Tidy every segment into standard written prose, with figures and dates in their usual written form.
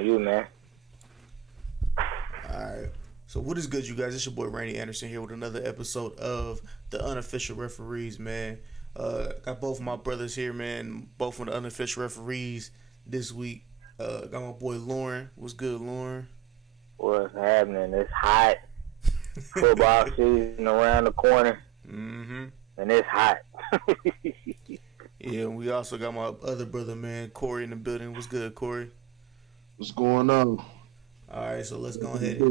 You, man. Alright. So what is good, you guys? It's your boy Randy Anderson here with another episode of the Unofficial Referees, man. Got both of my brothers here, man. Both of the unofficial referees this week. Got my boy Lauren. What's good, Lauren? What's happening? It's hot. Football season around the corner. Mm-hmm. And it's hot. Yeah, and we also got my other brother, man, Corey, in the building. What's good, Corey? What's going on? Alright, so let's go ahead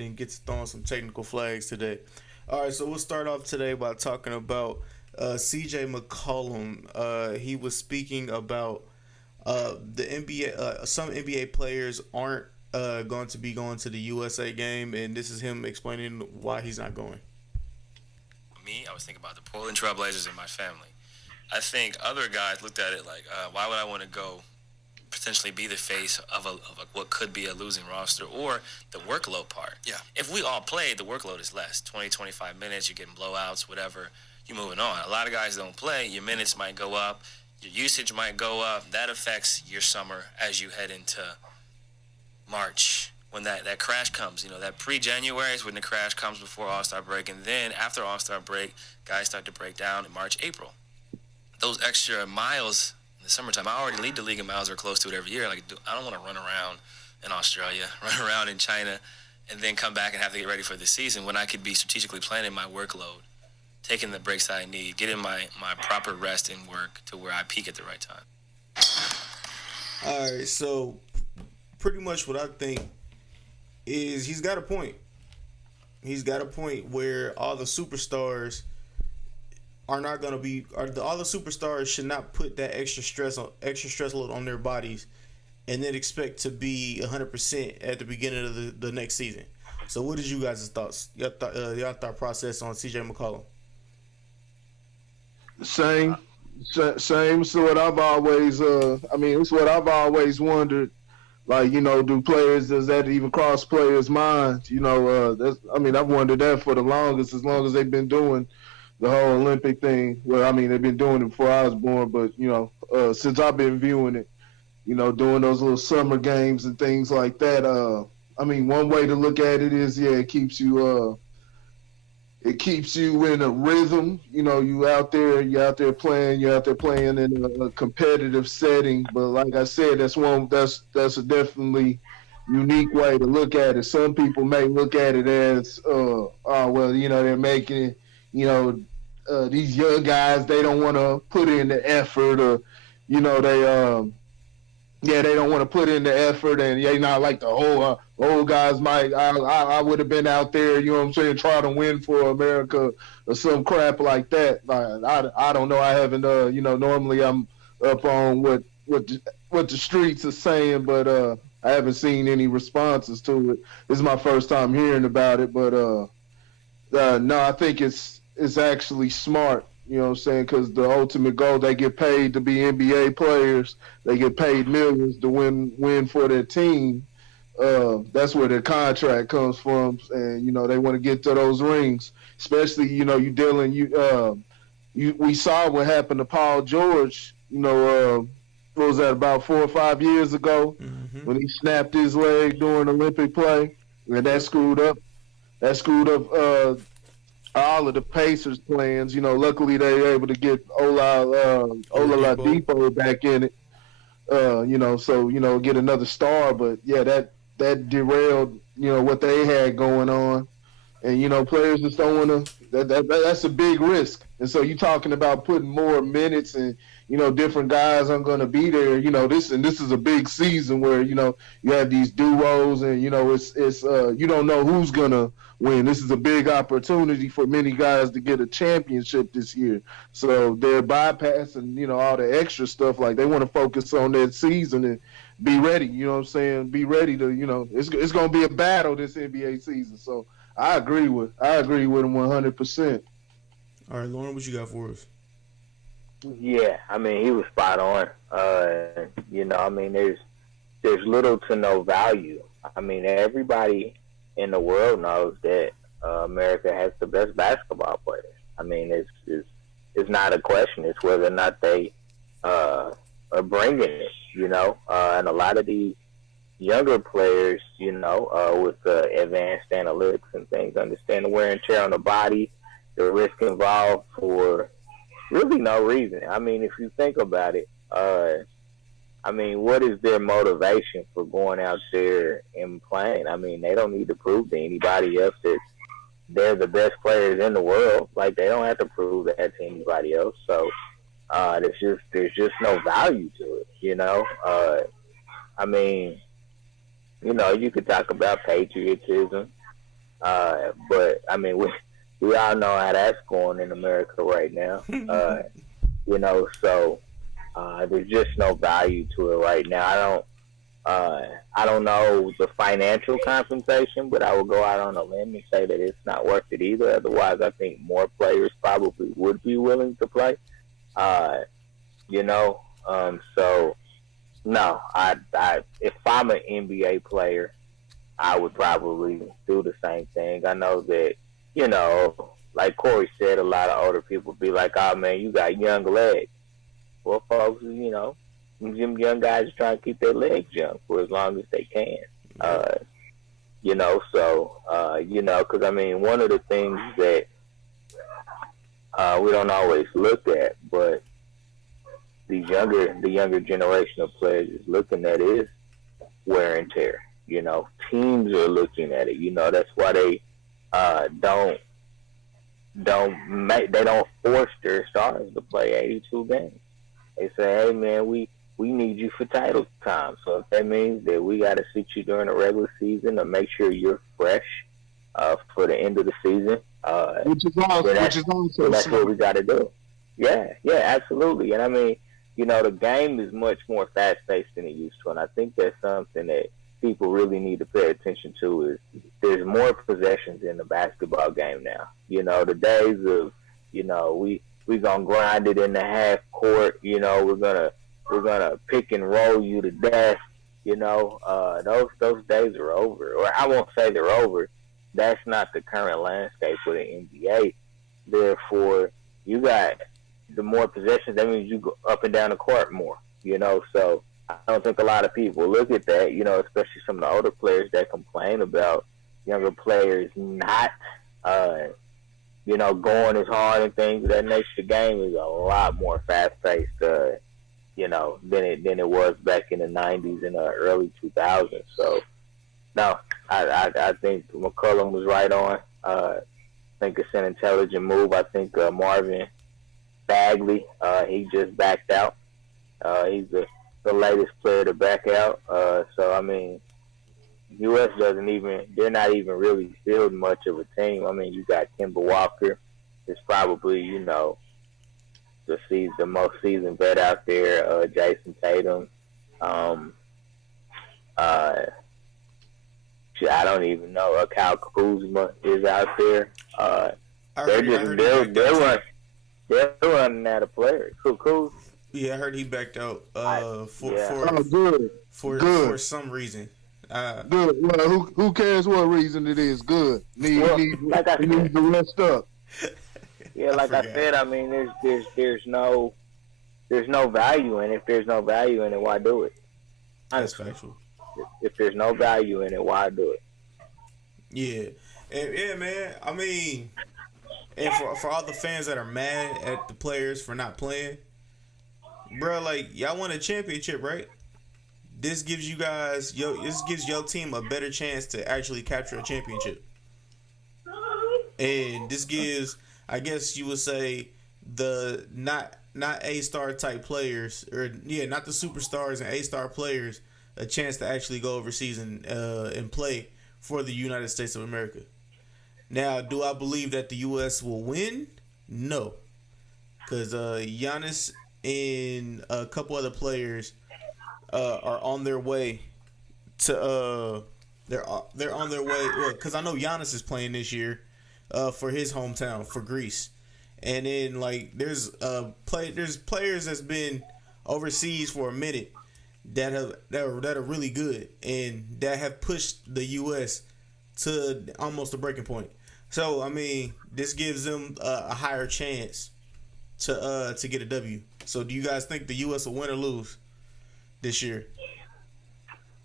and get to throwing some technical flags today. Alright, so we'll start off today by talking about CJ McCollum. He was speaking about the NBA. Some NBA players aren't going to be going to the USA game, and this is him explaining why he's not going. Me, I was thinking about the Portland Trailblazers and my family. I think other guys looked at it like, why would I want to go potentially be the face of what could be a losing roster, or the workload part? Yeah. If we all play, the workload is less. 20, 25 minutes, you're getting blowouts, whatever, you're moving on. A lot of guys don't play. Your minutes might go up. Your usage might go up. That affects your summer as you head into March. When that crash comes, that pre-January is when the crash comes before All-Star break. And then after All-Star break, guys start to break down in March, April. Those extra miles in the summertime, I already lead the league in miles or close to it every year. Like, I don't want to run around in Australia, run around in China, and then come back and have to get ready for the season when I could be strategically planning my workload, taking the breaks I need, getting my proper rest and work to where I peak at the right time. All right, so pretty much what I think is he's got a point. He's got a point where all the superstars are not going to be, all the superstars should not put that extra stress load on their bodies and then expect to be 100% at the beginning of the next season. So what is you guys' thoughts? Your thought process on CJ McCollum? Same. So what I've always, it's what I've always wondered. Like, does that even cross players' minds? I've wondered that for the longest, as long as they've been doing the whole Olympic thing. Well, they've been doing it before I was born, but, since I've been viewing it, doing those little summer games and things like that. One way to look at it is, it keeps you in a rhythm. You're out there playing in a competitive setting. But like I said, that's a definitely unique way to look at it. Some people may look at it as, they're making it, these young guys, they don't want to put in the effort, or, they don't want to put in the effort, and not like the old guys might. I would have been out there, trying to win for America or some crap like that. I don't know. I haven't, normally I'm up on what the streets are saying, but I haven't seen any responses to it. This is my first time hearing about it, but no, I think it's actually smart. Because the ultimate goal, they get paid to be NBA players. They get paid millions to win for their team. That's where their contract comes from, and they want to get to those rings. Especially, we saw what happened to Paul George. What was that, about 4 or 5 years ago, when he snapped his leg during Olympic play, and that screwed up. All of the Pacers plans. Luckily they were able to get Oladipo back in it. Get another star. But yeah, that derailed what they had going on, and players just don't want to. That's a big risk. And so you're talking about putting more minutes, and different guys aren't going to be there. This is a big season where you have these duos, and it's you don't know who's gonna win. This is a big opportunity for many guys to get a championship this year. So they're bypassing all the extra stuff. Like, they want to focus on that season and be ready. Be ready to it's going to be a battle this NBA season. So I agree with him 100%. All right, Lauren, what you got for us? Yeah, he was spot on. There's little to no value. Everybody in the world knows that America has the best basketball players. It's not a question. It's whether or not they are bringing it. And a lot of these younger players, with advanced analytics and things, understand the wear and tear on the body, the risk involved for really no reason. I mean, if you think about it, what is their motivation for going out there and playing? I mean, they don't need to prove to anybody else that they're the best players in the world. Like, they don't have to prove that to anybody else. So there's just no value to it. You could talk about patriotism, but we all know how that's going in America right now. So there's just no value to it right now. I don't know the financial compensation, but I will go out on a limb and say that it's not worth it either. Otherwise, I think more players probably would be willing to play. So no, if I'm an NBA player, I would probably do the same thing. I know that, like Corey said, a lot of older people be like, "Oh man, you got young legs." Well, folks, them young guys are trying to keep their legs young for as long as they can. Because one of the things that we don't always look at, but the younger generation of players is looking at is wear and tear. Teams are looking at it. That's why they don't force their stars to play 82 games. They say, "Hey man, we need you for title time. So if that means that we got to sit you during the regular season to make sure you're fresh for the end of the season, which is also that's what we got to do." Yeah, absolutely. And the game is much more fast-paced than it used to, and I think that's something that people really need to pay attention to. Is there's more possessions in the basketball game now. The days of we gonna grind it in the half court. We're gonna pick and roll you to death. Those days are over. Or I won't say they're over. That's not the current landscape for the NBA. Therefore, you got the more possessions. That means you go up and down the court more. So I don't think a lot of people look at that. Especially some of the older players that complain about younger players not going as hard and things of that nature. The game is a lot more fast-paced, than it was back in the 90s and the early 2000s. So, no, I think McCullum was right on. I think it's an intelligent move. I think Marvin Bagley, he just backed out. He's the latest player to back out. U.S. they're not even really fielding much of a team. You got Kemba Walker. It's probably, the most seasoned vet out there. Jason Tatum. I don't even know. Kyle Kuzma is out there. They're running out of players. Cool. Yeah, I heard he backed out for some reason. Good. Well, who cares what reason it is? Good. Need to rest up. Yeah, like I said, there's no value in it. If there's no value in it, why do it? That's factual. If there's no value in it, why do it? Yeah, man. And for all the fans that are mad at the players for not playing, bro, like, y'all won a championship, right? This gives you guys, this gives your team a better chance to actually capture a championship. And this gives, I guess you would say, the not A-star type players, not the superstars and A-star players, a chance to actually go overseas and play for the United States of America. Now, do I believe that the U.S. will win? No. Because Giannis and a couple other players are on their way to they're on their way, because I know Giannis is playing this year for his hometown, for Greece. And then, like, there's players that's been overseas for a minute that are really good and that have pushed the U.S. to almost a breaking point. So this gives them a higher chance to get a W. So do you guys think the U.S. will win or lose this year?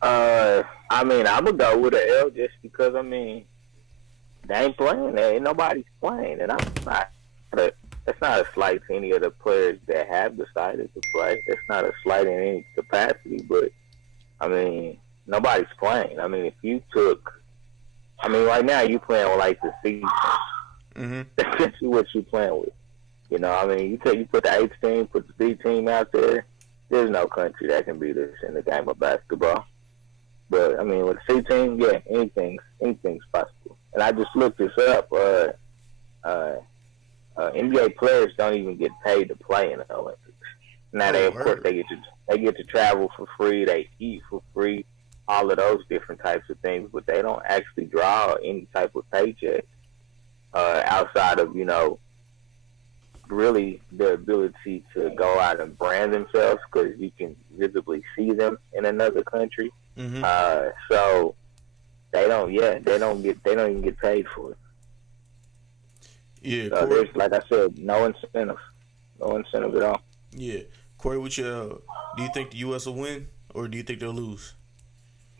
I mean, I'm gonna go with an L just because they ain't playing. Ain't nobody's playing, and I'm not. That's not a slight to any of the players that have decided to play. That's not a slight in any capacity, but nobody's playing. If you took, right now you playing with like the C team. Mm-hmm. That's essentially what you playing with. You put the H team, put the B team out there. There's no country that can beat us in the game of basketball. But with the C team, yeah, anything's possible. And I just looked this up. NBA players don't even get paid to play in the Olympics. Now of course they get to travel for free, they eat for free, all of those different types of things, but they don't actually draw any type of paycheck outside of really their ability to go out and brand themselves because you can visibly see them in another country. Mm-hmm. So they don't even get paid for it. Yeah, so there's, like I said, no incentive at all. Yeah, Corey, do you think the U.S. will win or do you think they'll lose?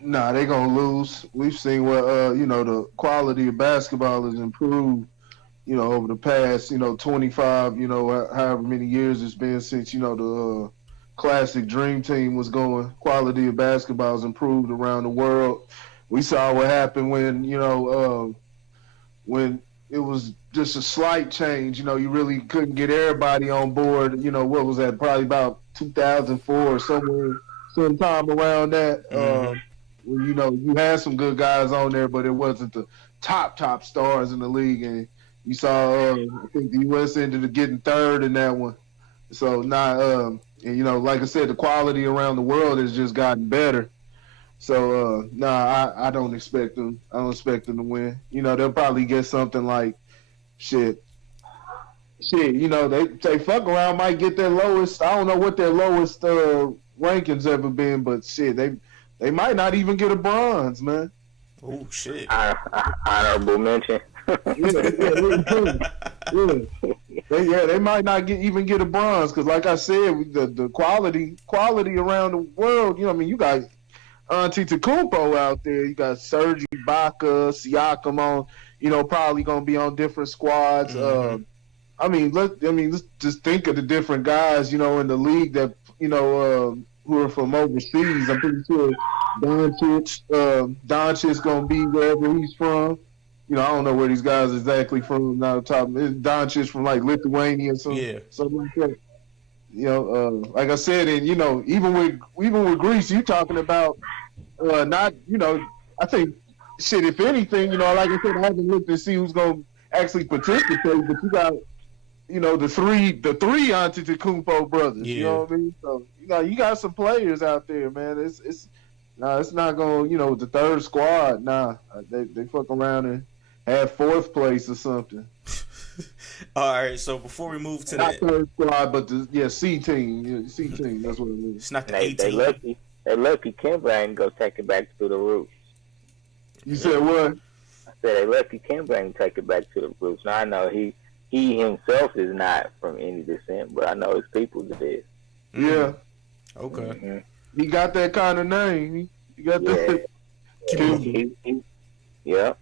Nah, they gonna lose. We've seen what the quality of basketball has improved. Over the past 25 however many years it's been since the classic Dream Team was going. Quality of basketball has improved around the world. We saw what happened when it was just a slight change. You really couldn't get everybody on board. What was that? Probably about 2004 or sometime around that. Mm-hmm. You had some good guys on there, but it wasn't the top stars in the league. And you saw, I think the U.S. ended up getting third in that one. So now, like I said, the quality around the world has just gotten better. So I don't expect them. I don't expect them to win. They'll probably get something like shit. They fuck around, might get their lowest. I don't know what their lowest rankings ever been, but shit, they might not even get a bronze, man. Oh shit! Honorable mention. They might not even get a bronze because, like I said, the quality around the world. You got Antetokounmpo out there. You got Serge Ibaka, Siakam on. Probably gonna be on different squads. Mm-hmm. Let's just think of the different guys. In the league that who are from overseas. I'm pretty sure Doncic gonna be wherever he's from. I don't know where these guys exactly from. Not top. Doncic from like Lithuania or something like that. Like I said, and even with Greece, you talking about not. I think shit. If anything, like I said, I haven't looked to see who's gonna actually participate, but you got the three Antetokounmpo brothers. Yeah. You know what I mean? So you got some players out there, man. It's not going. The third squad. They fuck around and have fourth place or something. All right. So before we move to not third squad, but C team. C team. That's what it is. It's not the A team. They lucky Kimber ain't go take it back to the roots. You said what? I said they lucky Kimber ain't take it back to the roots. Now I know he himself is not from any descent, but I know his people did. Yeah. Okay. Mm-hmm. He got that kind of name. He got that. Yep.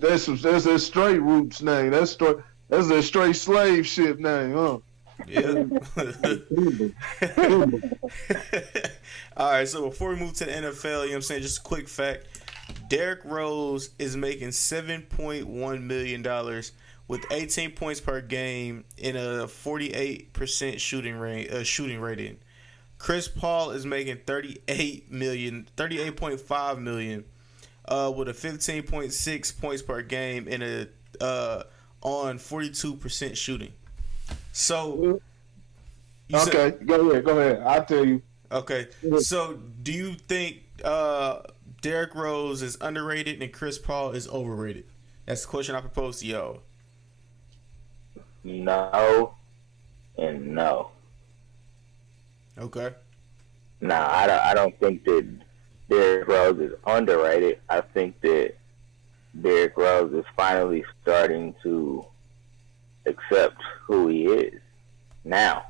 That's a straight roots name. That's a straight slave ship name, huh? Yeah. All right, so before we move to the NFL, just a quick fact. Derrick Rose is making $7.1 million with 18 points per game in a 48% shooting rating. Chris Paul is making $38.5 million with a 15.6 points per game in a on 42% shooting. So go ahead. I'll tell you. Okay. So do you think Derrick Rose is underrated and Chris Paul is overrated? That's the question I propose to y'all. No and no. Okay. Nah, I don't think that Derrick Rose is underrated. I think that Derrick Rose is finally starting to accept who he is. now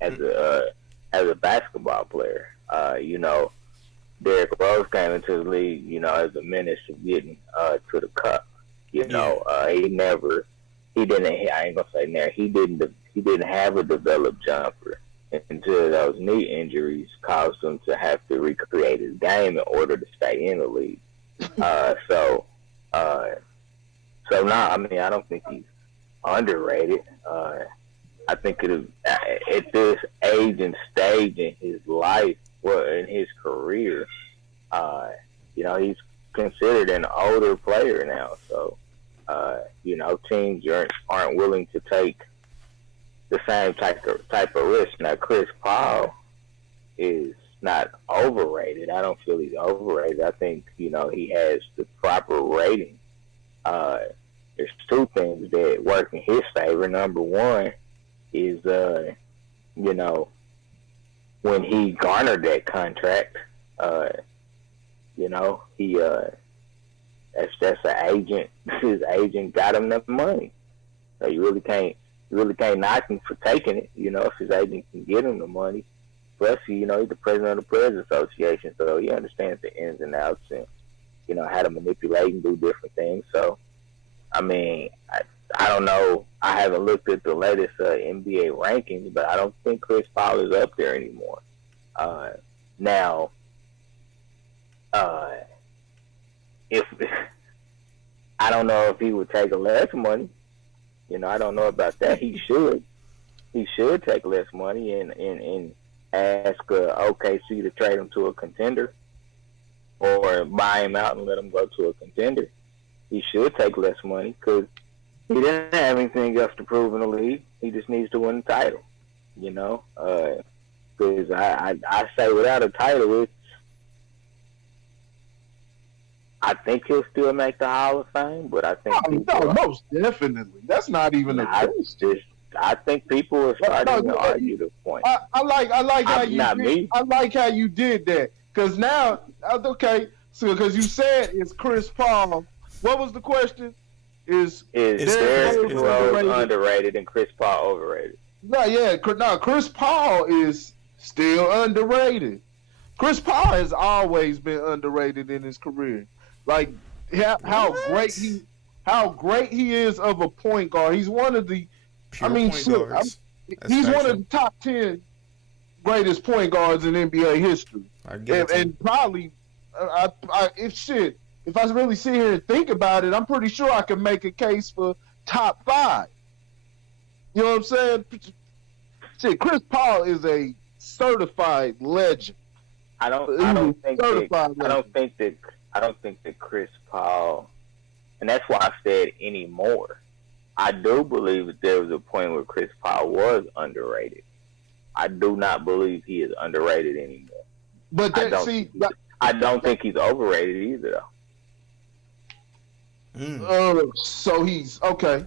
as a basketball player. Derrick Rose came into the league, as a menace of getting to the cup. He didn't. I ain't gonna say never. He didn't have a developed jumper until those knee injuries caused him to have to recreate his game in order to stay in the league. So now, I don't think he's underrated. I think at this age and stage in his life, in his career, he's considered an older player now. So, teams aren't willing to take the same type of risk. Now, Chris Paul is not overrated. I don't feel he's overrated. I think, he has the proper rating. There's two things that work in his favor. Number one is, when he garnered that contract, that's an agent. His agent got him the money, so you really can't knock him for taking it. If his agent can get him the money. Plus, he's the president of the Players Association, so he understands the ins and outs and how to manipulate and do different things. So, I don't know. I haven't looked at the latest NBA rankings, but I don't think Chris Paul is up there anymore. Now, if I don't know if he would take less money, I don't know about that. He should take less money and ask OKC to trade him to a contender or buy him out and let him go to a contender. He should take less money because he didn't have anything else to prove in the league. He just needs to win the title, because I say without a title, I think he'll still make the Hall of Fame, but I think most definitely. That's not even a question. I think people are starting to argue the point. I like how you did that, because now, okay, so because you said it's Chris Paul. What was the question? Is Derrick Rose underrated and Chris Paul overrated? Yeah. No, Chris Paul is still underrated. Chris Paul has always been underrated in his career. Like how great he is of a point guard. He's one of the he's one of the top 10 greatest point guards in NBA history. And probably if I really sit here and think about it, I'm pretty sure I can make a case for top 5. You know what I'm saying? Shit, Chris Paul is a certified legend. I don't think that Chris Paul, and that's why I said anymore. I do believe that there was a point where Chris Paul was underrated. I do not believe he is underrated anymore. But I don't think he's overrated either, though. So he's okay.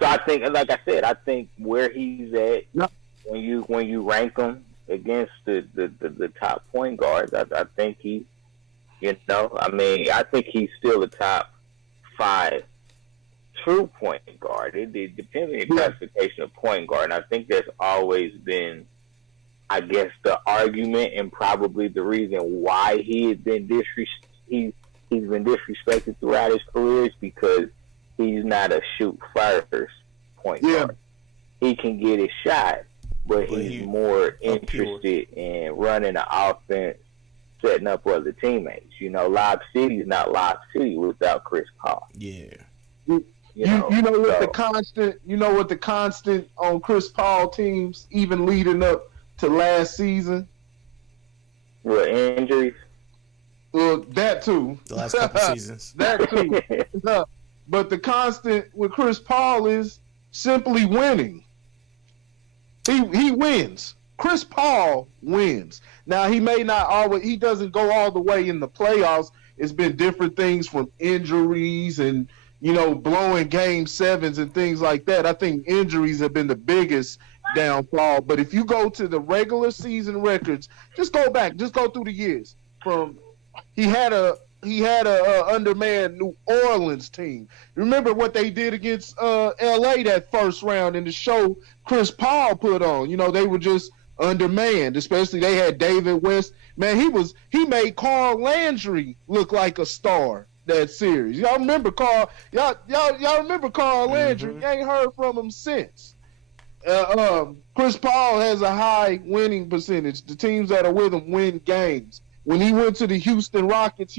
So I think, like I said, I think where he's at, when you rank him against the top point guards, I think he, I think he's still a top 5 true point guard. It depends on the classification of point guard, and I think that's always been, I guess, the argument and probably the reason why he has been he's been disrespected throughout his career is because he's not a shoot first point guard. He can get his shot, but he's more interested in running the offense, setting up other teammates. Lob City is not Lob City without Chris Paul. Yeah. What the constant on Chris Paul teams, even leading up to last season? What, injuries? That too. The last couple seasons. That too. But the constant with Chris Paul is simply winning. He wins. Chris Paul wins. Now, he may not always, he doesn't go all the way in the playoffs. It's been different things from injuries and, blowing game 7s and things like that. I think injuries have been the biggest downfall. But if you go to the regular season records, just go through the years. He had a he had a undermanned New Orleans team. Remember what they did against LA that first round in the show Chris Paul put on. They were just undermanned, especially they had David West. Man, he made Carl Landry look like a star that series. Y'all remember Carl? Y'all remember Carl Landry? You ain't heard from him since. Chris Paul has a high winning percentage. The teams that are with him win games. When he went to the Houston Rockets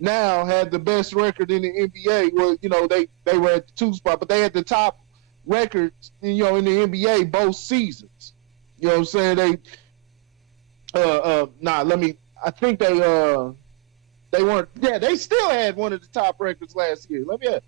now had the best record in the NBA. Well, they were at the 2 spot, but they had the top records, in the NBA both seasons. You know what I'm saying? I think they weren't. Yeah, they still had one of the top records last year. Fuck that.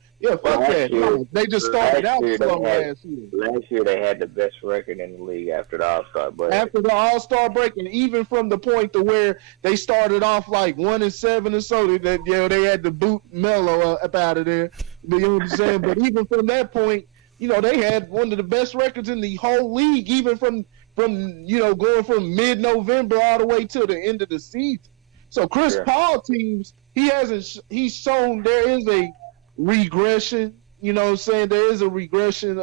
No, they just started out slow last year. Last year they had the best record in the league after the All-Star break. After the All-Star break, and even from the point to where they started off like 1-7 or so, they had to boot Melo up out of there. You know what I'm saying? But even from that point, they had one of the best records in the whole league, even from going from mid-November all the way to the end of the season. So Chris Paul teams, he's shown there is a regression, what I'm saying? There is a regression,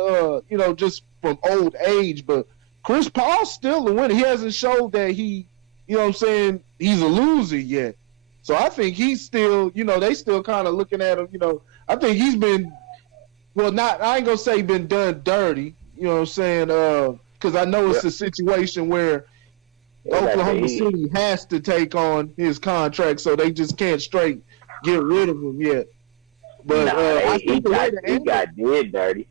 just from old age, but Chris Paul's still a winner. He hasn't showed that he, what I'm saying, he's a loser yet. So I think he's still, they still kind of looking at him, I think he's been, I ain't gonna say been done dirty, what I'm saying, because I know it's a situation where Oklahoma City has to take on his contract, so they just can't straight get rid of him yet. But he got did dirty.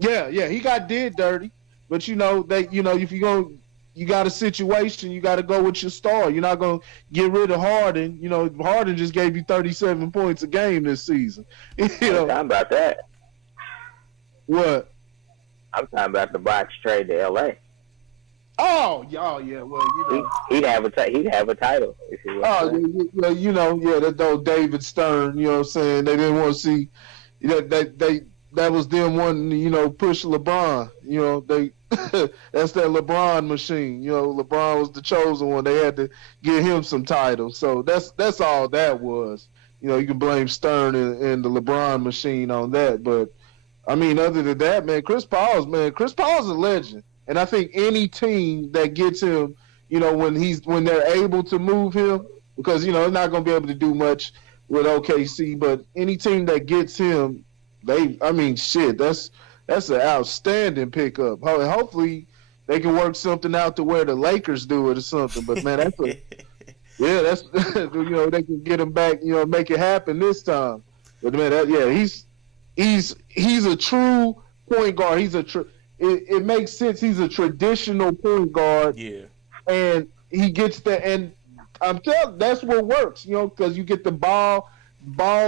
Yeah, he got did dirty. But if you got a situation, you got to go with your star. You're not gonna get rid of Harden. Harden just gave you 37 points a game this season. I'm talking about that. What? I'm talking about the box trade to LA. Oh yeah. Well, he'd have a title if he was. That old David Stern. You know what I'm saying? They didn't want to see that was them wanting to push LeBron. That's that LeBron machine. LeBron was the chosen one. They had to give him some titles. So that's all that was. You can blame Stern and the LeBron machine on that. But I mean, other than that, man, Chris Paul's a legend. And I think any team that gets him, when they're able to move him, because they're not going to be able to do much with OKC, but any team that gets him, that's an outstanding pickup. Hopefully they can work something out to where the Lakers do it or something. But man, that's they can get him back, make it happen this time. But man, he's a true point guard. It makes sense. He's a traditional point guard. Yeah. And he gets and I'm telling that's what works, because you get the ball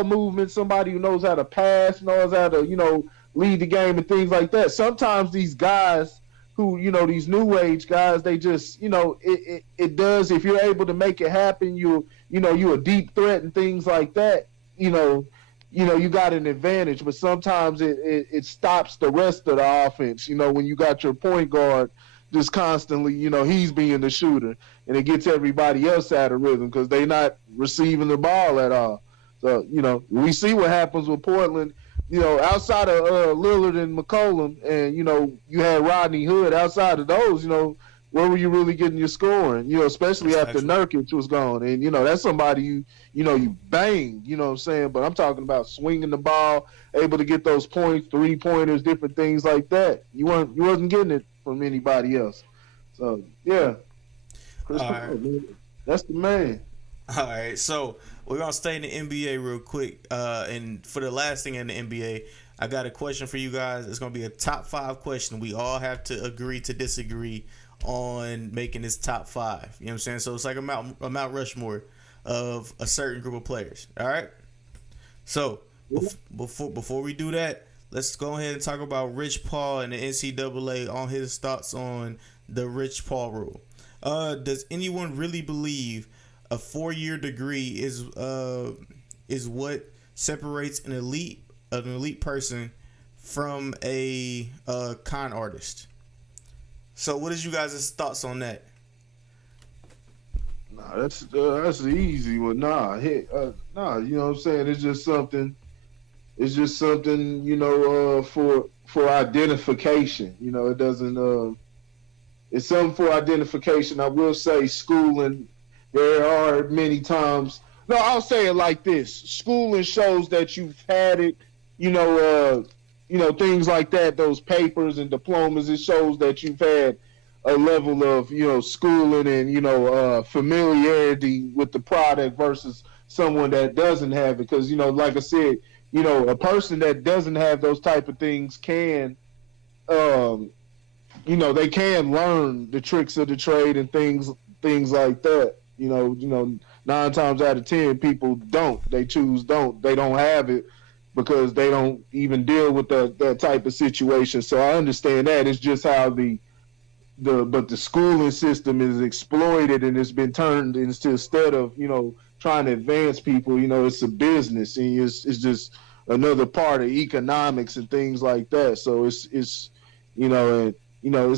movement, somebody who knows how to pass, knows how to, lead the game and things like that. Sometimes these guys who, these new age guys, they just, it does, if you're able to make it happen, you're a deep threat and things like that, you got an advantage, but sometimes it stops the rest of the offense, when you got your point guard just constantly, he's being the shooter, and it gets everybody else out of rhythm because they're not receiving the ball at all. So, we see what happens with Portland, outside of Lillard and McCollum, and, you had Rodney Hood. Outside of those, where were you really getting your scoring? Especially after Nurkic was gone. And, that's somebody you bang, what I'm saying? But I'm talking about swinging the ball, able to get those points, 3-pointers, different things like that. You wasn't getting it from anybody else. So, yeah. Chris Paul, man. That's the man. All right, so we're going to stay in the NBA real quick. And for the last thing in the NBA, I got a question for you guys. It's going to be a top 5 question. We all have to agree to disagree on making this top 5. You know what I'm saying? So it's like a Mount Rushmore of a certain group of players. All right? So before we do that, let's go ahead and talk about Rich Paul and the NCAA on his thoughts on the Rich Paul rule. Does anyone really believe a 4-year degree is what separates an elite person from a con artist? So what is you guys' thoughts on that? Nah, that's the easy one. Nah. You know what I'm saying? It's just something. It's just something. For identification. It doesn't. It's something for identification. I will say, schooling. There are many times. No, I'll say it like this: schooling shows that you've had it. Things like that. Those papers and diplomas. It shows that you've had a level of schooling and familiarity with the product versus someone that doesn't have it. Because like I said, a person that doesn't have those type of things can um, they can learn the tricks of the trade and things like that. 9 times out of 10 people don't. They choose don't. They don't have it because they don't even deal with that type of situation. So I understand that. It's just how but the schooling system is exploited and it's been turned into, instead of trying to advance people, it's a business, and it's just another part of economics and things like that. So it's it's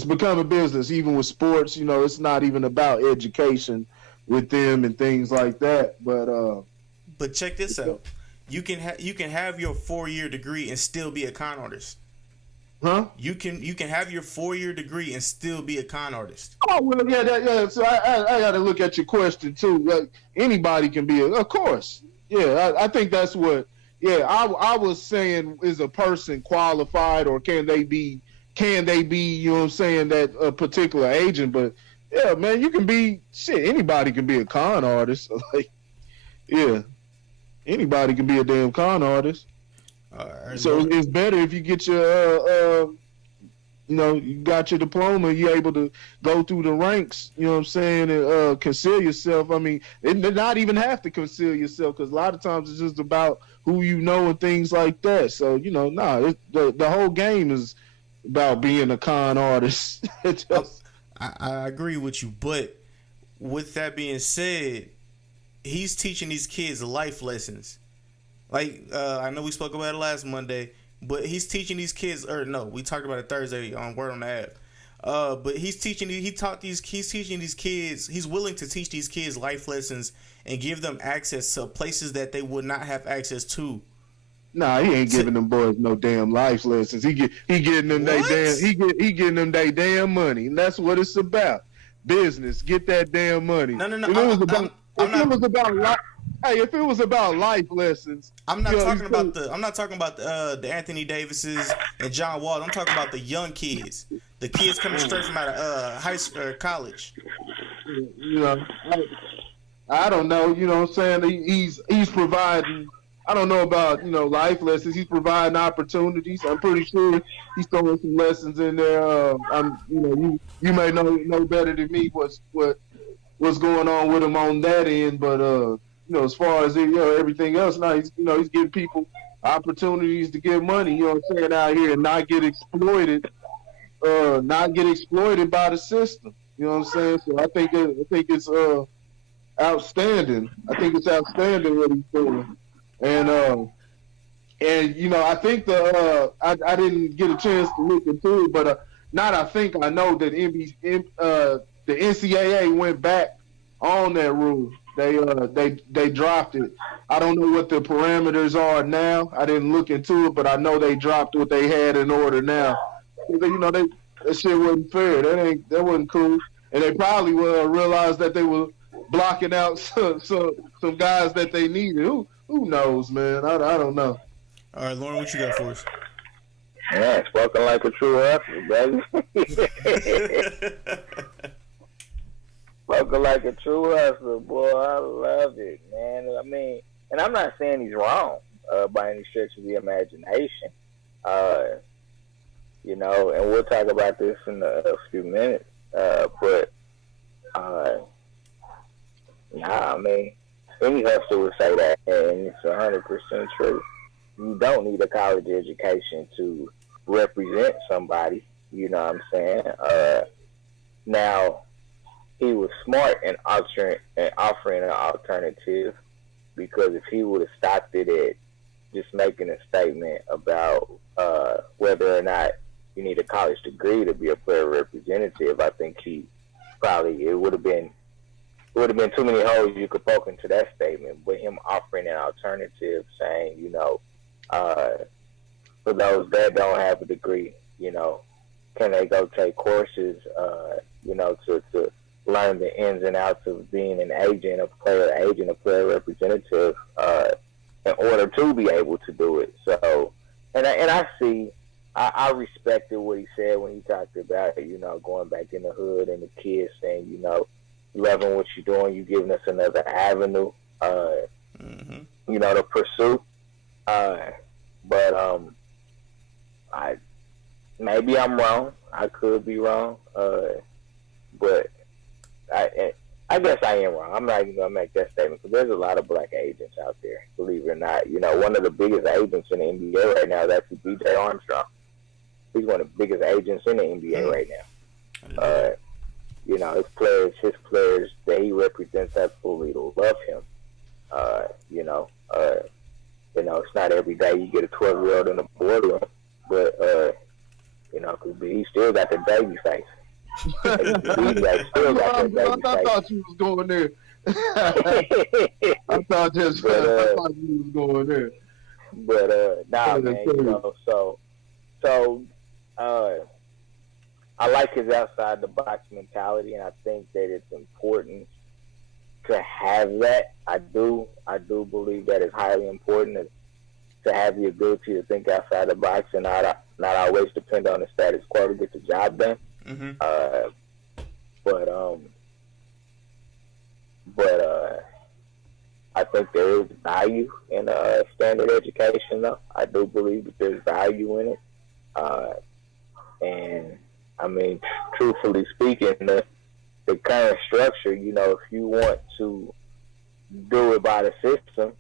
become a business. Even with sports, it's not even about education with them and things like that. But check this out. You can have your 4-year degree and still be a con artist. Huh? You can have your 4-year degree and still be a con artist. Oh well, yeah. So I got to look at your question too. Like, anybody can be, of course. Yeah, I think that's what. Yeah, I was saying, is a person qualified, or can they be? You know what I'm saying, that a particular agent? But yeah, man, you can be shit. Anybody can be a con artist. Like, yeah, anybody can be a damn con artist. So it's better if you get your, you got your diploma, you're able to go through the ranks, you know what I'm saying, and conceal yourself. I mean, and not even have to conceal yourself, because a lot of times it's just about who you know and things like that. So, the whole game is about being a con artist. I agree with you, but with that being said, he's teaching these kids life lessons. Like, I know we spoke about it last Monday, but he's teaching these kids, or no, we talked about it Thursday on Word on the App. But he's teaching these kids, he's willing to teach these kids life lessons and give them access to places that they would not have access to. Nah, he ain't giving them boys no damn life lessons. He getting them he getting them they damn money, and that's what it's about. Business, get that damn money. No. If it was about life lessons, I'm not talking about the Anthony Davises and John Wall. I'm talking about the young kids, the kids coming straight from out of high school or college. I don't know. You know what I'm saying? He's providing. I don't know about life lessons. He's providing opportunities. I'm pretty sure he's throwing some lessons in there. You may know better than me what's going on with him on that end, but as far as everything else, now he's giving people opportunities to get money. You know what I'm saying, out here, and not get exploited by the system. You know what I'm saying? So I think it's outstanding. I think it's outstanding what he's doing, and I think I didn't get a chance to look into it, but I know that the NCAA went back on that rule. They dropped it. I don't know what the parameters are now. I didn't look into it, but I know they dropped what they had in order now. That shit wasn't fair. That wasn't cool. And they probably realized that they were blocking out some guys that they needed. Who knows, man? I don't know. All right, Lauren, what you got for us? Yeah, spoken like a true hustler, baby. Spoken like a true hustler, boy. I love it, man. I mean, and I'm not saying he's wrong by any stretch of the imagination. And we'll talk about this in a few minutes. I mean, any hustler would say that, and it's 100% true. You don't need a college education to represent somebody. You know what I'm saying? Now, he was smart in offering an alternative, because if he would have stopped it at just making a statement about whether or not you need a college degree to be a player representative, I think it would have been it would have been too many holes you could poke into that statement. But him offering an alternative, saying, for those that don't have a degree, can they go take courses, to learn the ins and outs of being an agent, a player representative, in order to be able to do it. So, and I respected what he said when he talked about, going back in the hood and the kids saying, loving what you're doing, you giving us another avenue, to pursue. But maybe I'm wrong. I could be wrong. But I guess I am wrong. I'm not even going to make that statement because there's a lot of black agents out there, believe it or not. One of the biggest agents in the NBA right now is actually B.J. Armstrong. He's one of the biggest agents in the NBA right now. His players that he represents absolutely love him. It's not every day you get a 12-year-old in the boardroom, but cause he still got the baby face. I thought you was going there. I thought you was going there. But nah, man. I like his outside the box mentality, and I think that it's important to have that. I do believe that it's highly important to have the ability to think outside the box and not always depend on the status quo to get the job done. Mm-hmm. But I think there is value in standard education, though. I do believe that there's value in it. And I mean, truthfully speaking, the current structure, if you want to do it by the system,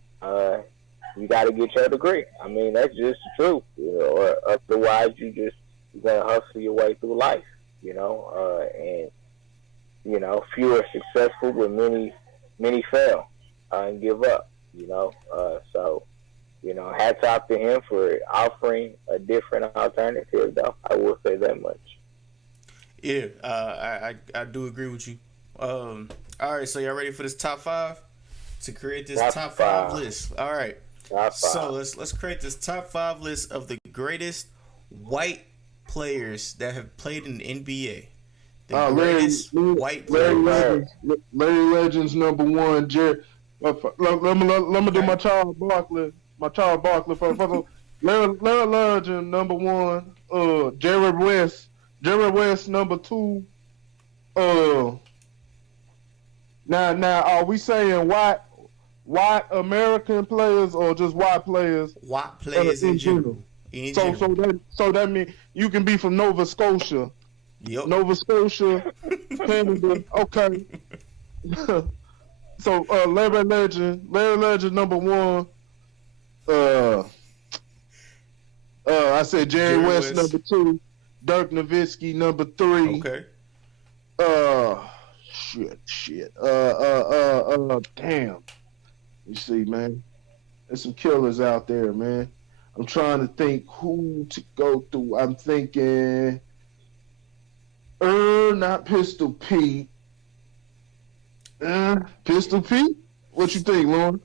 you got to get your degree. I mean, that's just the truth. Or otherwise, you're gonna hustle your way through life. And few are successful, but many fail and give up. So hats off to him for offering a different alternative, though. I will say that much. Yeah, I do agree with you. All right, so y'all ready for this top 5? To create this top five list. All right. So let's create this top 5 list of the greatest white players that have played in the NBA. The greatest white players. Larry Legends number 1. Let me do my Charles Barkley. For Larry Legend number 1. Jerry West number 2. Now are we saying white American players or just white players? White players in general. So that means you can be from Nova Scotia. Yep. Nova Scotia, Canada. Okay. So Larry Legend number 1. I said Jerry West number 2. Dirk Nowitzki number 3. Okay. Shit. Damn. You see, man. There's some killers out there, man. I'm trying to think who to go through. I'm thinking not Pistol Pete. Pistol Pete? What you think, Lauren?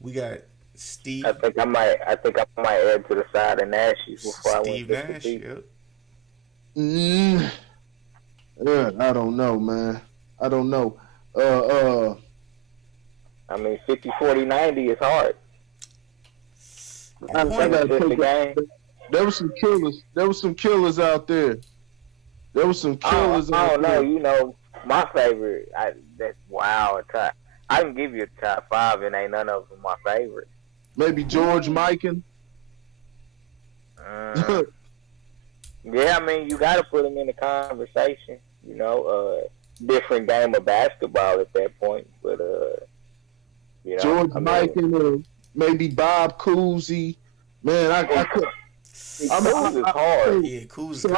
We got Steve. I think I might add to the side of Nash before Steve I went Nash. Pistol Yep. I don't know, man. I don't know. I mean, 50, 40, 90 is hard. I gotta take the game. There were some killers. There were some killers out there. There were some killers out there. My favorite. That's wow. I can give you a top 5, and ain't none of them my favorite. Maybe George Mikan. Yeah, I mean, you got to put him in the conversation. Different game of basketball at that point, but George Mikan or maybe Bob Cousy. Man, I could. Cousy is hard. Yeah, Cousy. So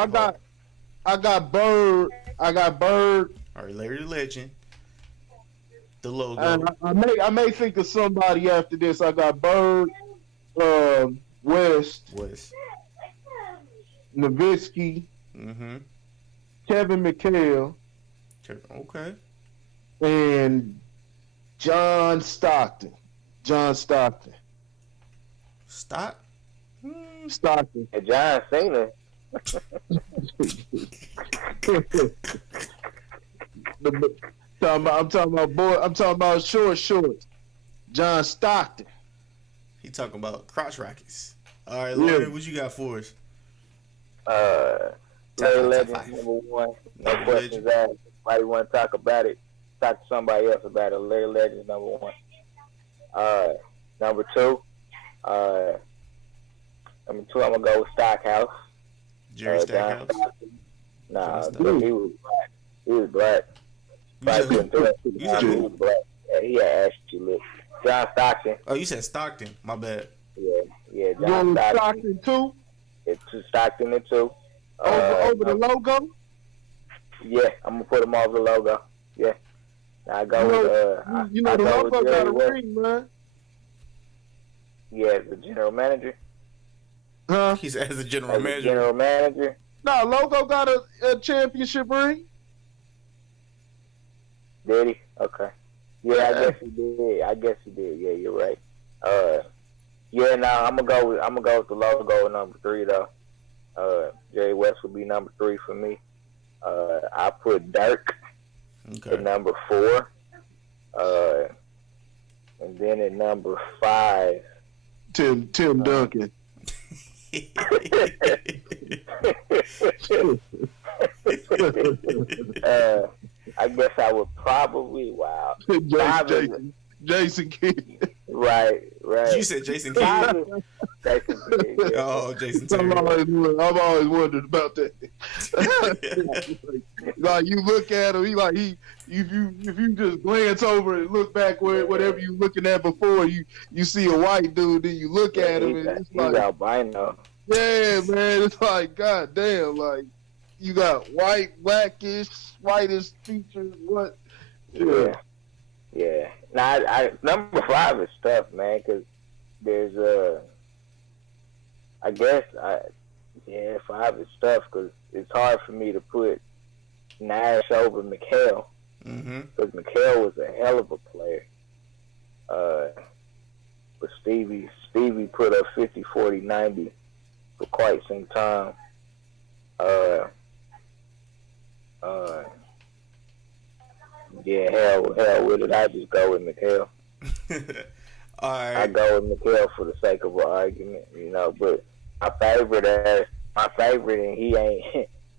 I got Bird. All right, Larry the Legend. The logo. And I may think of somebody after this. I got Bird, West, Nowitzki, Mm-hmm. Kevin McHale, Okay. And John Stockton. Stop. Stockton. And John Cena. I'm talking about shorts. John Stockton. He talking about crotch rockets. All right, Lauren, what you got for us? Larry Legend, number one. No questions asked. Somebody want to talk about it? Talk to somebody else about it. Larry Legend, number one. Number two, I'm gonna go with Stockhouse. Jerry Stackhouse. Nah, he was black. He was black. Yeah, he had ashy lips. John Stockton. Oh, you said Stockton. My bad. Yeah, John Stockton too? It's Stockton and two. Over the logo? Yeah, I'm gonna put him over the logo. Yeah. I go with the logo got a ring, man. Yeah, the general manager. Huh? He's as a general manager. General manager. No, logo got a championship ring. Did he? Okay. Yeah, I guess he did. Yeah, you're right. I'm gonna go with the logo number 3 though. Jerry West would be number 3 for me. I put Dirk at number 4. And then at number 5, Tim Duncan. I guess I would probably Jason Kidd. Right. You said Jason Kidd. Jason Kidd. Yeah. Oh, Jason Kidd. I've always wondered about that. Like you look at him, if you just glance over and look back whatever you looking at before, you see a white dude, then you look at him and it's like albino. Yeah, man, it's like god damn, like you got whitish features. What? Yeah. Now, number 5 is tough, man, because there's 5 is tough because it's hard for me to put Nash over McHale because McHale was a hell of a player. But Stevie put up 50, 40, 90 for quite some time. Hell with it. I just go with McHale. All right. I go with McHale for the sake of an argument, But my favorite, and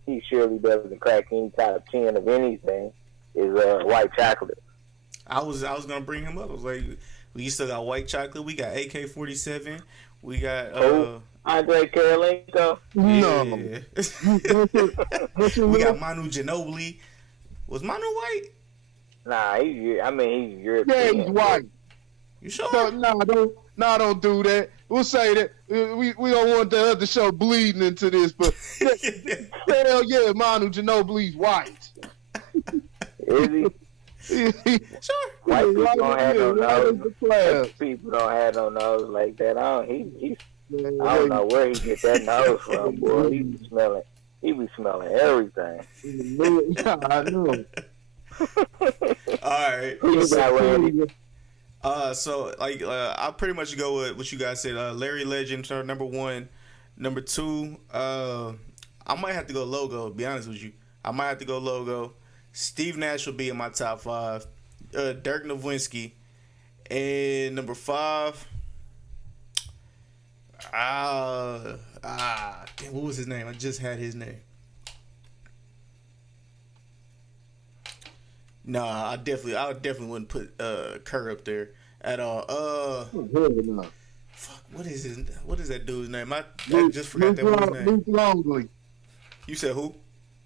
he surely doesn't crack any top 10 of anything, is White Chocolate. I was gonna bring him up. I was like, we still got White Chocolate. We got AK-47. We got Andre Karolinko. No. We got Manu Ginobili. Was Manu white? Nah, he's European. Yeah, he's white. You sure? Don't do that. We'll say that we don't want the other show bleeding into this, but hell yeah, Manu Ginobili's white. Is he? Sure. White people don't have no nose. White people don't have no nose like that. I don't know where he get that nose from, boy. He be smelling everything. I know. All right. I'll pretty much go with what you guys said. Larry Legend, number 1. Number 2, I might have to go logo, to be honest with you. I might have to go logo. Steve Nash will be in my top 5. Dirk Nowitzki. And number 5, damn, what was his name? I just had his name. No, I definitely wouldn't put Kerr up there at all. Fuck, what is that dude's name? I just forgot that was his name. Luke Longley. You said who?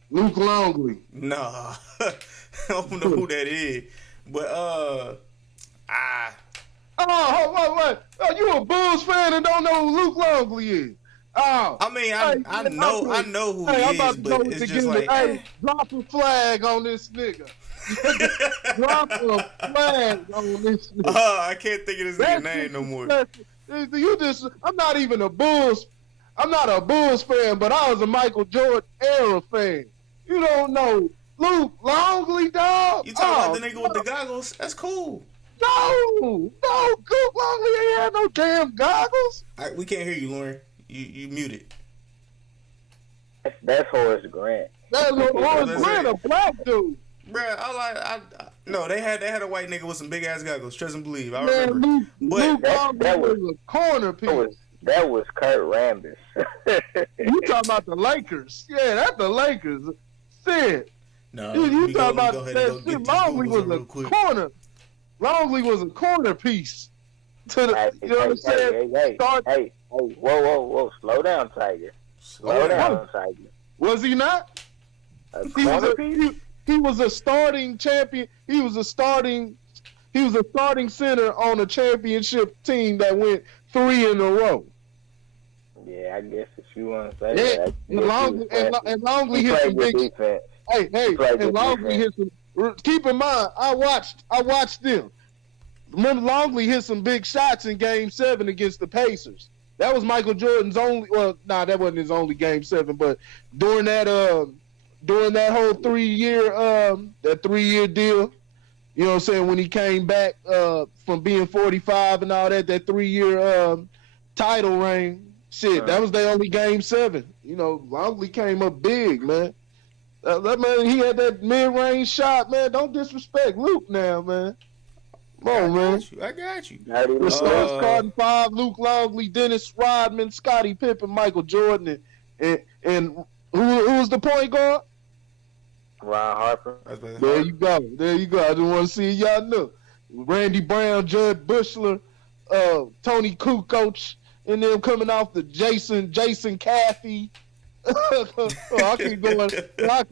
Luke Longley. Nah, I don't know who that is. But what? Oh, you a Bulls fan and don't know who Luke Longley is? Oh, I mean, I know who he is, but it's just like, drop a flag on this nigga. Drop a flag on this nigga. I can't think of this nigga's name no more. I'm not a Bulls fan, but I was a Michael Jordan era fan. You don't know Luke Longley, dog. You talking about the nigga with the goggles? That's cool. No, Luke Longley ain't had no damn goggles. We can't hear you, Lauren. You muted. That's Horace Grant. That's Horace Grant, a black dude. Bruh, no, they had a white nigga with some big ass goggles. Trust and believe. I Man, remember. Luke Longley was a corner piece. That was Kurt Rambis. You talking about the Lakers? Yeah, that's the Lakers. Sid. No, you talking about that shit? Longley was a corner. Longley was a corner piece. To the, you know what I'm saying? Hey, whoa, slow down, Tiger. Slow down, Tiger. Was he not? He was a starting champion. He was a starting center on a championship team that went 3 in a row. Yeah, I guess if you want to say that. And Longley hit some big defense. Hey, and Longley hit some. Keep in mind, I watched them. Remember, Longley hit some big shots in Game 7 against the Pacers. That was Michael Jordan's only. Well, that wasn't his only Game 7, but during that whole 3-year deal, you know what I'm saying, when he came back from being 45 and all that 3-year title reign, that was their only Game 7. You know, Longley came up big, man. That man, he had that mid-range shot, man. Don't disrespect Luke now, man. Come on, man. I got you. Carden 5, Luke Longley, Dennis Rodman, Scottie Pippen, Michael Jordan, and who was the point guard? Ron Harper. There you go. I just want to see y'all know. Randy Brown, Judd Bushler, Tony Kukoc, and them coming off the Jason Caffey. I keep going.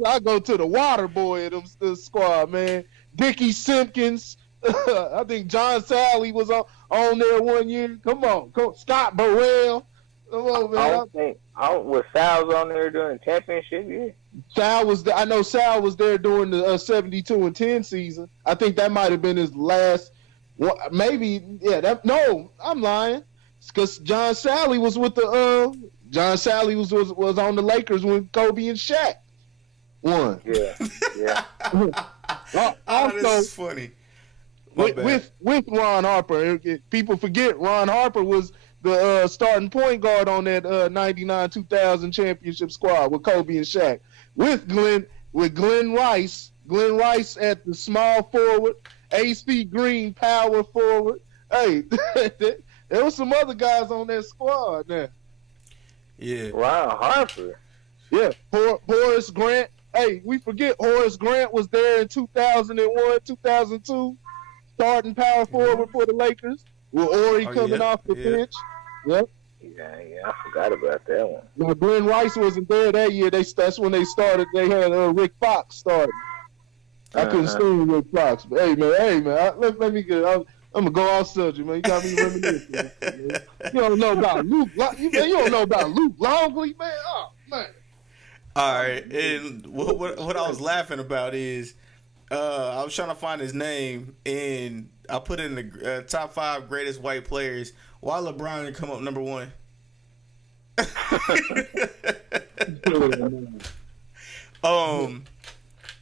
I go to the water boy of the squad, man. Dickie Simpkins. I think John Sally was on there one year. Come on, Scott Burrell. Come on, man. Was Sal's on there during the championship year? I know Sal was there during the 72-10 season. I think that might have been his last. Maybe, yeah. No, I'm lying. Because John Sally was with the. John Sally was on the Lakers when Kobe and Shaq won. Yeah. Also, this is funny. With Ron Harper, people forget Ron Harper was the starting point guard on that 99-2000 championship squad with Kobe and Shaq. With Glenn Rice at the small forward, AC Green power forward. Hey, there was some other guys on that squad now. Yeah, Ron Harper. Yeah, Horace Grant. Hey, we forget Horace Grant was there in 2001, 2002. Starting power forward for the Lakers with Ori coming off the bench. Yep. Yeah, I forgot about that one. Now, Glenn Rice wasn't there that year. That's when they started. They had Rick Fox starting. I couldn't stand Rick Fox. But hey man, let me get. I'm gonna go off subject, man. You got me reminiscing. Man. You don't know about Luke. You don't know about Luke Longley, man. Oh man. All right, and what I was laughing about is. I was trying to find his name, and I put in the top 5 greatest white players. Why LeBron didn't come up number 1?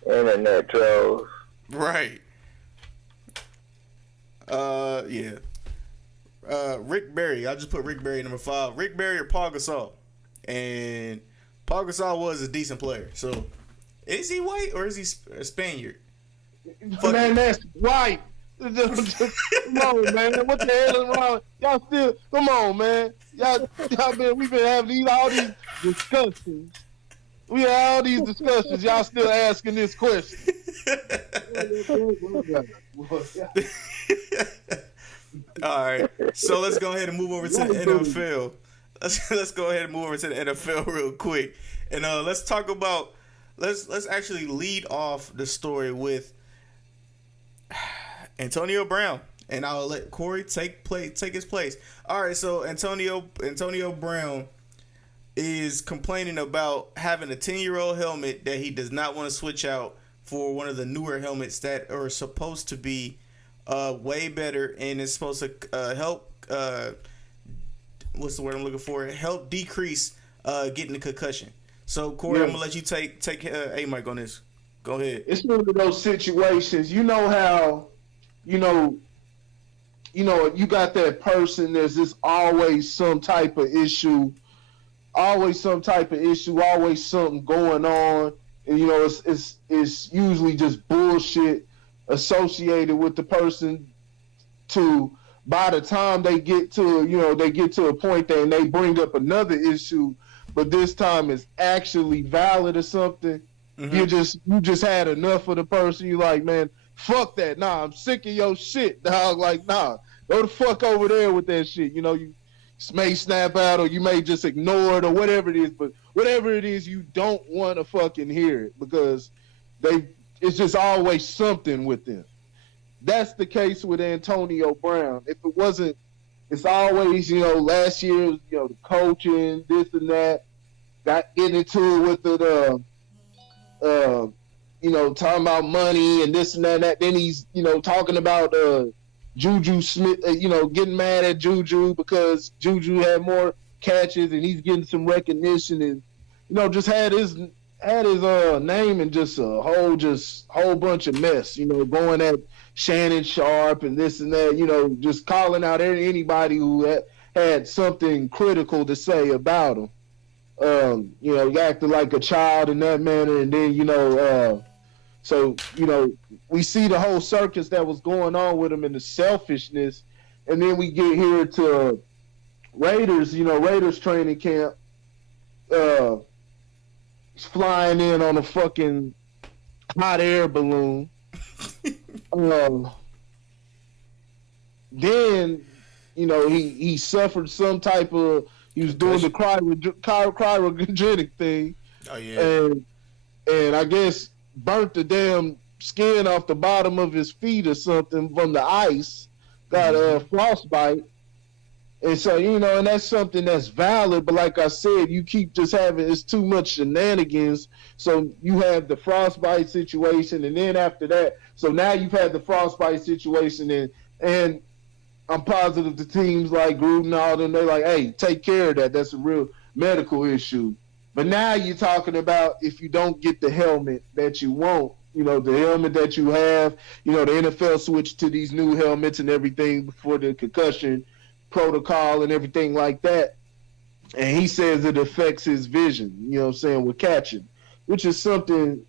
Internet trolls. Right. Yeah. Rick Barry. I just put Rick Barry number 5. Rick Barry or Paul Gasol, and Paul Gasol was a decent player. So, is he white or is he a Spaniard? Man, that's white. Come on, man. What the hell is wrong? Y'all still, come on, man. We've been having all these discussions. We had all these discussions. Y'all still asking this question. All right. So let's go ahead and move over to the NFL. Let's go ahead and move over to the NFL real quick. And let's talk about let's actually lead off the story with Antonio Brown, and I'll let Corey take his place. All right, so Antonio Brown is complaining about having a 10-year-old helmet that he does not want to switch out for one of the newer helmets that are supposed to be way better, and it's supposed to help. What's the word I'm looking for? Help decrease getting the concussion. So Corey, I'm gonna let you take a mic on this. Go ahead. It's one of those situations. You know how, you know, you got that person. There's just always some type of issue, always something going on, and it's usually just bullshit associated with the person. To by the time they get to a point there and they bring up another issue, but this time it's actually valid or something. Mm-hmm. You just had enough of the person. You like, man, fuck that. Nah, I'm sick of your shit, dog. Like, nah, go the fuck over there with that shit. You may snap out or you may just ignore it or whatever it is. But whatever it is, you don't want to fucking hear it because it's just always something with them. That's the case with Antonio Brown. If it wasn't, it's always, last year, the coaching, this and that, got into it with the talking about money and this and that. And that. Then he's, talking about Juju Smith, getting mad at Juju because Juju had more catches and he's getting some recognition and, just had his name in just a whole bunch of mess, going at Shannon Sharp and this and that, just calling out anybody who had something critical to say about him. He acted like a child in that manner, and then, so, we see the whole circus that was going on with him and the selfishness, and then we get here to Raiders, Raiders training camp, flying in on a fucking hot air balloon. Then, he suffered some type of, he was doing the cryogenic thing. Oh, yeah. And I guess burnt the damn skin off the bottom of his feet or something from the ice. Got a frostbite. And so, and that's something that's valid, but like I said, you keep just having, it's too much shenanigans. So you have the frostbite situation, and then after that, so now you've had the frostbite situation, and I'm positive the teams like Gruden and all them, they're like, hey, take care of that. That's a real medical issue. But now you're talking about if you don't get the helmet that you want, the helmet that you have, the NFL switched to these new helmets and everything before the concussion protocol and everything like that. And he says it affects his vision, with catching, which is something,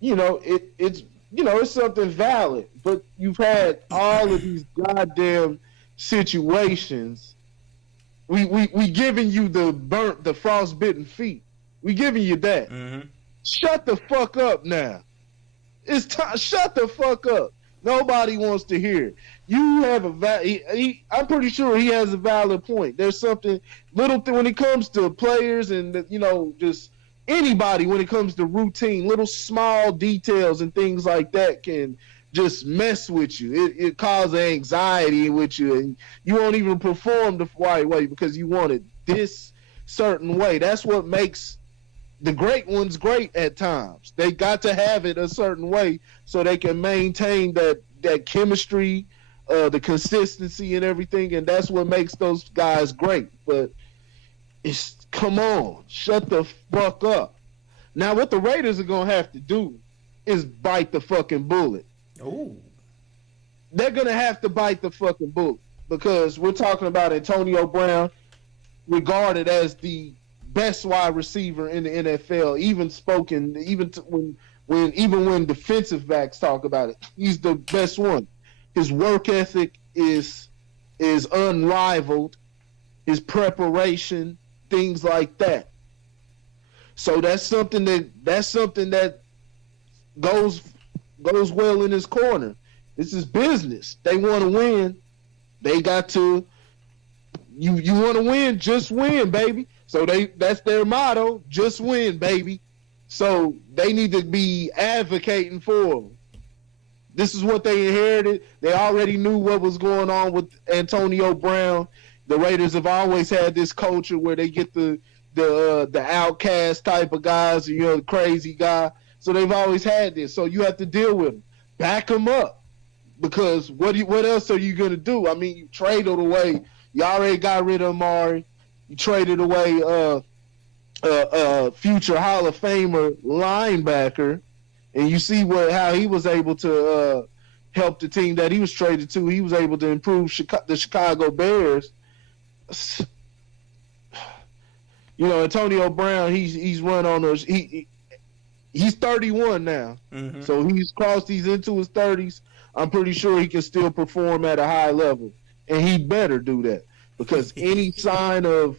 it's something valid. But you've had all of these goddamn situations. We giving you the frostbitten feet. We giving you that. Mm-hmm. Shut the fuck up now. It's time. Shut the fuck up. Nobody wants to hear it. You have I'm pretty sure he has a valid point. There's something little thing when it comes to players and just anybody when it comes to routine, little small details and things like that can just mess with you. It causes anxiety with you, and you won't even perform the right way because you want it this certain way. That's what makes the great ones great at times. They got to have it a certain way so they can maintain that chemistry, the consistency and everything, and that's what makes those guys great. But come on, shut the fuck up. Now what the Raiders are going to have to do is bite the fucking bullet. Oh. They're going to have to bite the fucking bullet because we're talking about Antonio Brown, regarded as the best wide receiver in the NFL, even when defensive backs talk about it. He's the best one. His work ethic is unrivaled. His preparation, things like that. So that's something that goes well in his corner. This is business. They want to win. They got to. You want to win, just win, baby. So that's their motto, just win, baby. So they need to be advocating for them. This is what they inherited. They already knew what was going on with Antonio Brown. The Raiders have always had this culture where they get the outcast type of guys, the crazy guy. So they've always had this. So you have to deal with them. Back them up. Because what else are you going to do? I mean, you traded away. You already got rid of Amari. You traded away future Hall of Famer linebacker and you see how he was able to help the team that he was traded to. He was able to improve the Chicago Bears. You know, Antonio Brown, he's run on those. He's 31 now, so he's crossed. He's into his 30s. I'm pretty sure he can still perform at a high level, and he better do that, because any sign of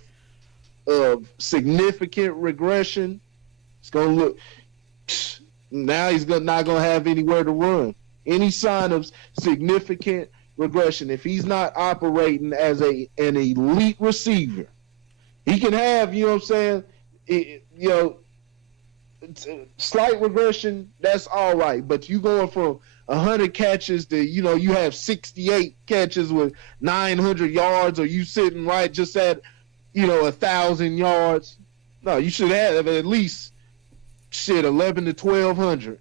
significant regression, it's gonna look. Now he's not gonna have anywhere to run. Any sign of significant regression, if he's not operating as an elite receiver, he can have, you know what I'm saying, slight regression, that's all right. But you going from 100 catches to, you have 68 catches with 900 yards, or you sitting right just at, 1,000 yards. No, you should have at least 11 to 1,200.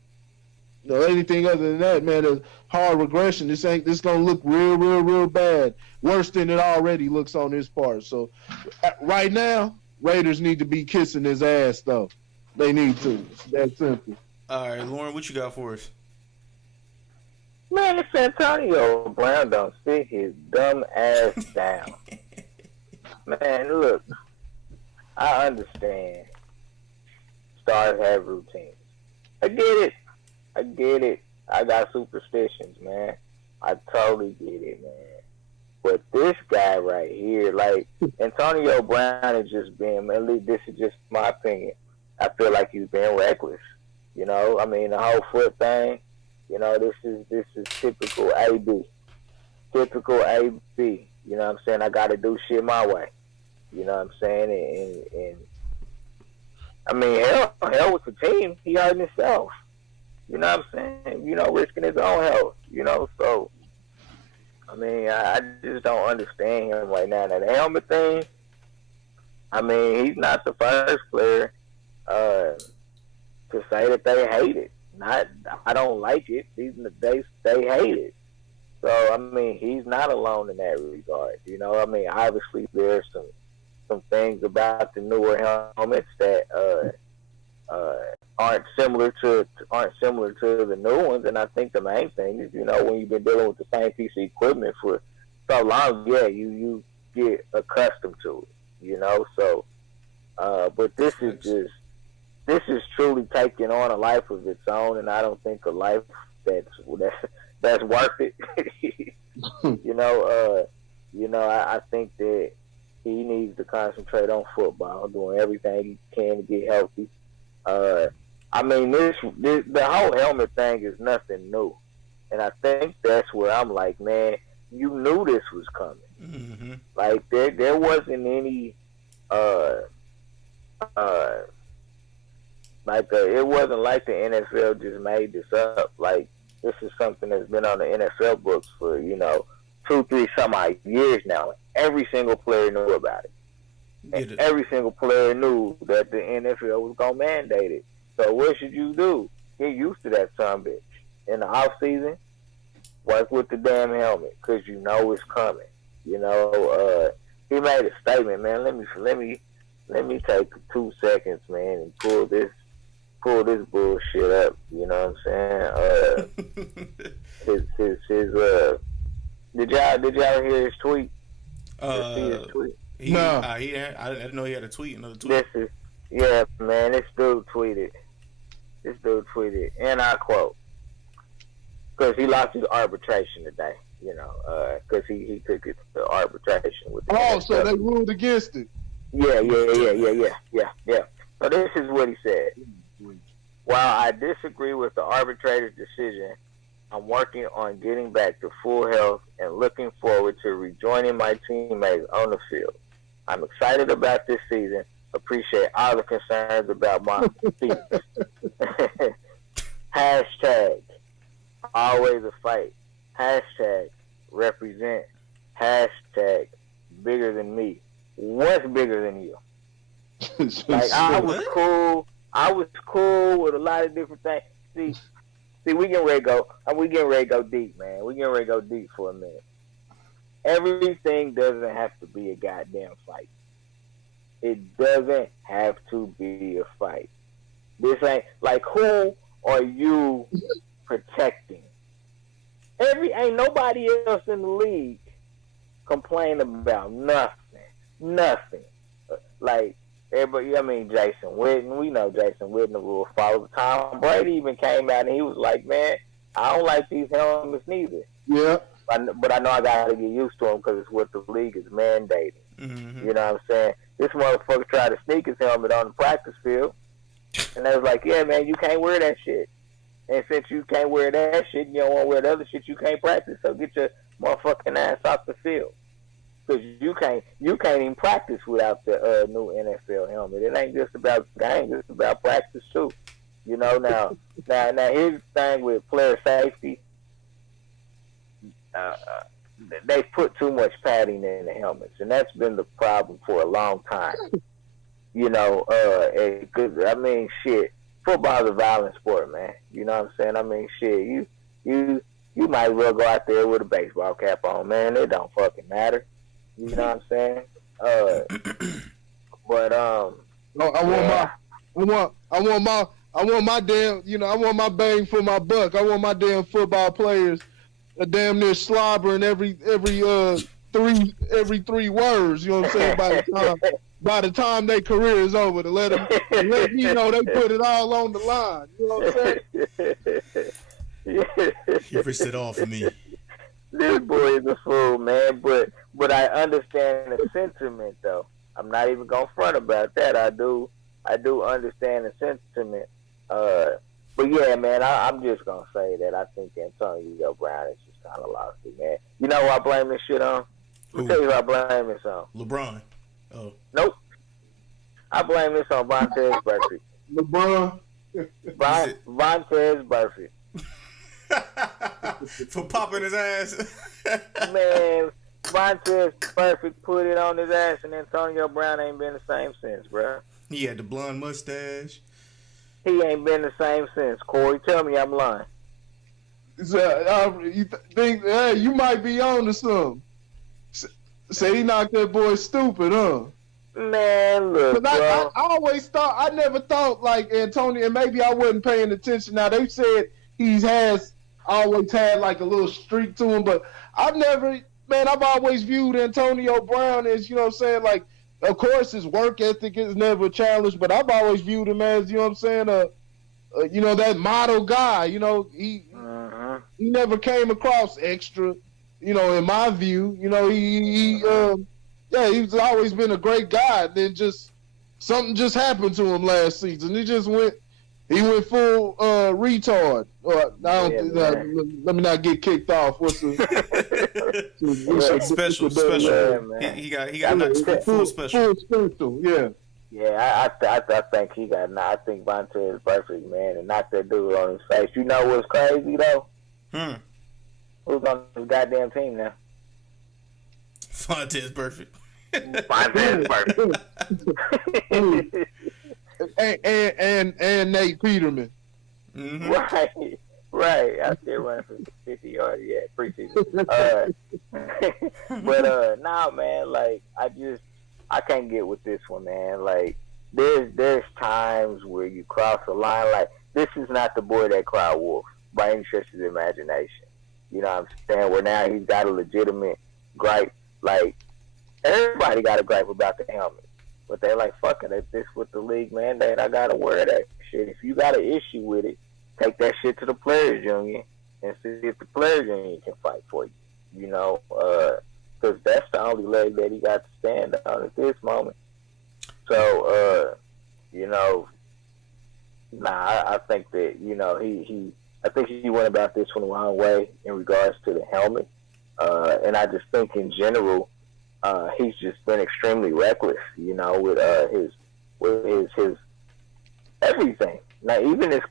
Anything other than that, man, is hard regression. This gonna look real bad. Worse than it already looks on his part. So right now, Raiders need to be kissing his ass, though. They need to. It's that simple. All right, Lauren, what you got for us? Man, if Antonio Brown don't sit his dumb ass down. Man, look, I understand. Stars have routines. I get it. I got superstitions, man. I totally get it, man. But this guy right here, like, Antonio Brown is just being, at least this is just my opinion, I feel like he's being reckless. The whole foot thing, this is typical AB. Typical AB. You know what I'm saying? I got to do shit my way. You know what I'm saying? And hell with the team, he hurting himself. You know what I'm saying? Risking his own health. So, I just don't understand him right now. Now, the helmet thing, he's not the first player to say that they hate it. I don't like it. They hate it. So, he's not alone in that regard. Obviously there's some things about the newer helmets that aren't similar to the new ones, and I think the main thing is, when you've been dealing with the same piece of equipment for so long, yeah, you get accustomed to it, So, but this is truly taking on a life of its own, and I don't think a life that's worth it. I think that he needs to concentrate on football, doing everything he can to get healthy. The whole helmet thing is nothing new, and I think that's where I'm like, man, you knew this was coming. Mm-hmm. Like there wasn't any it wasn't like the NFL just made this up. Like, this is something that's been on the NFL books for 2-3 some odd years now. Every single player knew about it. And every single player knew that the NFL was going to mandate it. So what should you do? Get used to that son bitch. In the off season, work with the damn helmet, because you know it's coming. He made a statement, man. Let me take 2 seconds, man, and pull this bullshit up. You know what I'm saying? Did y'all hear his tweet? See his tweet? No. I didn't know he had a tweet. Another tweet. Man, this dude tweeted, and I quote, because he lost his arbitration today, because he took it to arbitration with the NFL. So they ruled against it. Yeah. So this is what he said. While I disagree with the arbitrator's decision, I'm working on getting back to full health and looking forward to rejoining my teammates on the field. I'm excited about this season. Appreciate all the concerns about my feet. Hashtag always a fight. Hashtag represent. Hashtag bigger than me. What's bigger than you? Like, I was cool with a lot of different things. See, we getting ready to go deep, man. We getting ready to go deep for a minute. Everything doesn't have to be a goddamn fight. It doesn't have to be a fight. This ain't like, who are you protecting? Ain't nobody else in the league complain about nothing. Like everybody, I mean Jason Witten, we know Jason Witten will follow. Tom Brady even came out and he was like, "Man, I don't like these helmets neither." Yeah. But I know I got to get used to them because it's what the league is mandating. Mm-hmm. You know what I'm saying? This motherfucker tried to sneak his helmet on the practice field, and they was like, "Yeah, man, you can't wear that shit." And since you can't wear that shit, you don't want to wear the other shit, you can't practice. So get your motherfucking ass off the field. Because you can't even practice without the new NFL helmet. It ain't just about games, it's about practice too. You know, now here's the thing with player safety. They put too much padding in the helmets, and that's been the problem for a long time. You know, I mean, shit. Football's a violent sport, man. You know what I'm saying? I mean, shit. You might as well go out there with a baseball cap on, man. It don't fucking matter. You know what I'm saying? But I want my damn, I want my bang for my buck. I want my damn football players damn near slobbering every 3 words. You know what I'm saying? By the time their career is over, to let me know they put it all on the line. You know what I'm saying? He risked it all for me. This boy is a fool, man. But I understand the sentiment, though. I'm not even gonna front about that. I do understand the sentiment. But yeah, man, I'm just gonna say that I think Antonio Brown is just kind of lost it, man. You know who I blame this shit on? I'll tell you who I blame this on. LeBron. Oh. Nope. I blame this on Vontaze Burfict. LeBron. Vontaze Burfict. For popping his ass. Man, Vontaze Burfict put it on his ass, and Antonio Brown ain't been the same since, bro. He had the blonde mustache. He ain't been the same since. Corey, tell me I'm lying. So, you think, hey, you might be on to something. Say he knocked that boy stupid, huh? Man, look, bro. I always thought, I never thought like Antonio, and maybe I wasn't paying attention. Now, they said always had like a little streak to him, but I've always viewed Antonio Brown as, you know what I'm saying, like, of course his work ethic is never a challenge, but I've always viewed him as, you know what I'm saying, that model guy. You know, he never came across extra, in my view. You know, he's always been a great guy. Then something just happened to him last season. He went full retard. Let me not get kicked off. What's the special? Yeah, he got knocked full special. Full special, yeah. Yeah, I think he got. I think Vontaze is perfect, man, and knock that dude on his face. You know what's crazy though? Who's on his goddamn team now? Vontaze perfect. Vontaze perfect. and Nate Peterman. Mm-hmm. Right. Out there running for 50 yards, preseason. But nah, man. Like I can't get with this one, man. Like there's times where you cross the line. Like this is not the boy that cried wolf by any stretch of the imagination. You know what I'm saying? Where now he's got a legitimate gripe. Like everybody got a gripe about the helmet. But they're like, fuck it, if this with the league mandate, I gotta wear that shit. If you got an issue with it, take that shit to the players union and see if the players union can fight for you. You know, because that's the only leg that he got to stand on at this moment. So, I think that I think he went about this one the wrong way in regards to the helmet, and I just think in general. He's just been extremely reckless, with his everything. Now, even his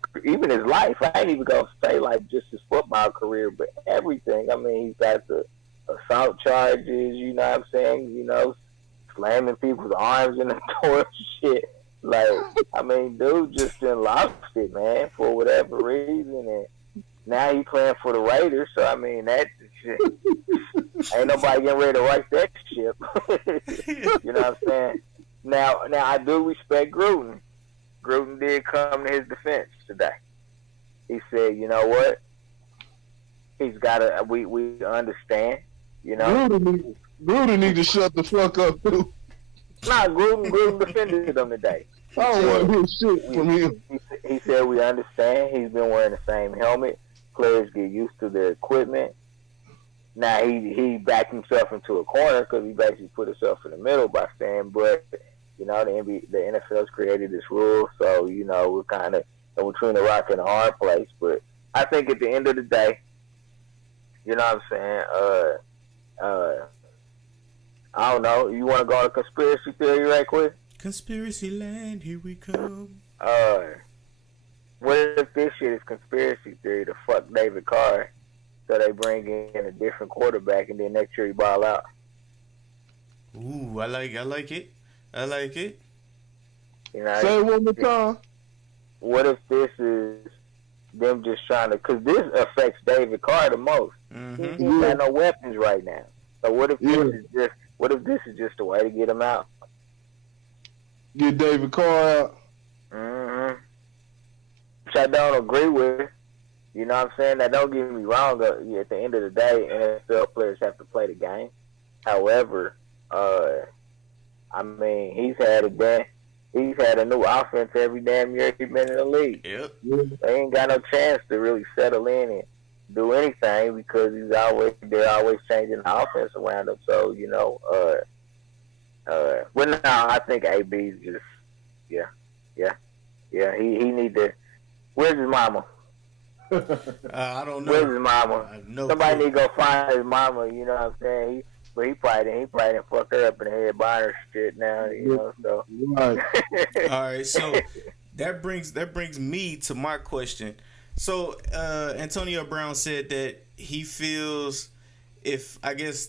life. I ain't even gonna say like just his football career, but everything. I mean, he's got the assault charges. You know what I'm saying? Slamming people's arms in the door and shit. Like, I mean, dude just done lost it, man, for whatever reason, and now he playing for the Raiders. So I mean, that shit. Ain't nobody getting ready to right that ship. You know what I'm saying? Now I do respect Gruden. Gruden did come to his defense today. he said, you know what? He's got to. We understand. You know. Gruden need to shut the fuck up too. Nah, Gruden defended him today. I don't want to hear shit from him. He said we understand. He's been wearing the same helmet. Players get used to their equipment. Now he backed himself into a corner because he basically put himself in the middle by saying, but you know the NFL's created this rule, so you know we're kind of in between a rock and a hard place. But I think at the end of the day, you know what I'm saying? I don't know. You want to go on a conspiracy theory right quick? Conspiracy land, here we come. What if this shit is conspiracy theory to fuck David Carr, so they bring in a different quarterback and then next year he ball out? Ooh, I like it. You know, say it one more time. What if this is them just trying to? Because this affects David Carr the most. Mm-hmm. He's got no weapons right now. So what if this is just? What if this is just a way to get him out? Get David Carr out. Mm-hmm. Which I don't agree with. You know what I'm saying? Now, don't get me wrong. At the end of the day, NFL players have to play the game. However, I mean, he's had a new offense every damn year he's been in the league. Yep. They ain't got no chance to really settle in and do anything because they're always changing the offense around him. So, you know, well, now I think AB's just, he need to. Where's his mama? I don't know. Where's his mama? Somebody clue. need to go find his mama. You know what I'm saying? But he probably done fucked her up in the head buying her shit now. You know, so. Right. All right, so that brings me to my question. So Antonio Brown said that he feels, if I guess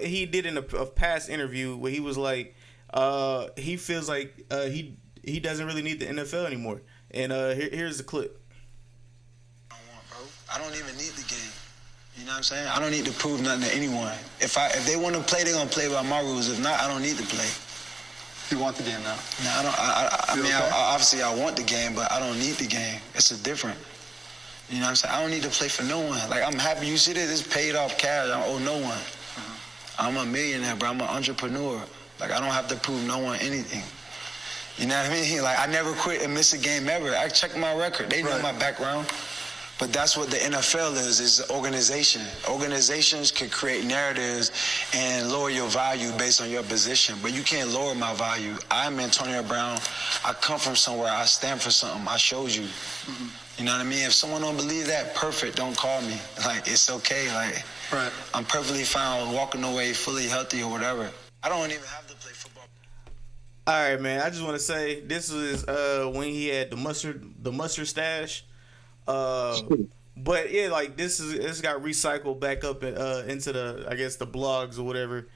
he did in a past interview where he was like he feels like he doesn't really need the NFL anymore. And here's the clip. I don't even need the game. You know what I'm saying? I don't need to prove nothing to anyone. If they want to play, they're gonna play by my rules. If not, I don't need to play. You want the game now? No, I don't. I mean, okay? Obviously I want the game, but I don't need the game. It's a different. You know what I'm saying? I don't need to play for no one. Like, I'm happy. You see this? It's paid off cash. I owe no one. Mm-hmm. I'm a millionaire, bro. I'm an entrepreneur. Like, I don't have to prove no one anything. You know what I mean? Like, I never quit and miss a game ever. I check my record. They know my background. But that's what the NFL is organization. Organizations can create narratives and lower your value based on your position, but you can't lower my value. I'm Antonio Brown. I come from somewhere. I stand for something. I showed you. Mm-hmm. You know what I mean? If someone don't believe that, perfect. Don't call me. Like, it's okay. Like, I'm perfectly fine walking away fully healthy or whatever. I don't even have to play football. All right, man. I just want to say this is when he had the mustard stash. But yeah, like this got recycled back up into the blogs or whatever.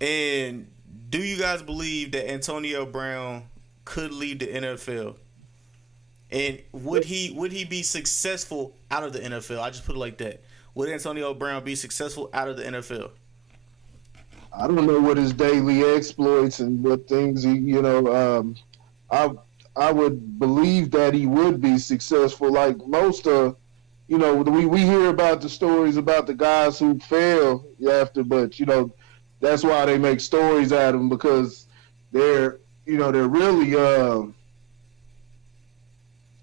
And do you guys believe that Antonio Brown could leave the NFL? And would he be successful out of the NFL? I just put it like that. Would Antonio Brown be successful out of the NFL? I don't know what his daily exploits and what things I would believe that he would be successful. Like most we hear about the stories about the guys who fail after, but that's why they make stories out of them, because they're really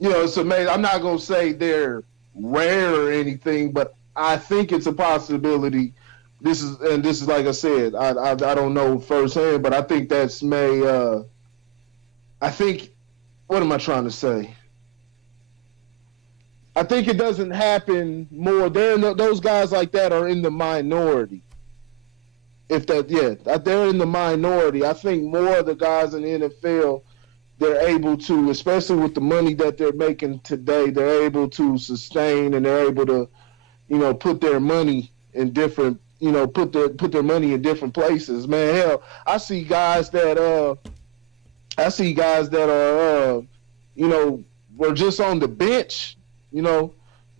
it's amazing. I'm not gonna say they're rare or anything, but I think it's a possibility. This is like I said, I don't know firsthand, but I think what am I trying to say? I think it doesn't happen more. Those guys like that are in the minority. They're in the minority. I think more of the guys in the NFL, they're able to, especially with the money that they're making today, they're able to sustain, and they're able to, put their money in different, put their money in different places. Man, hell, I see guys that are, were just on the bench. Now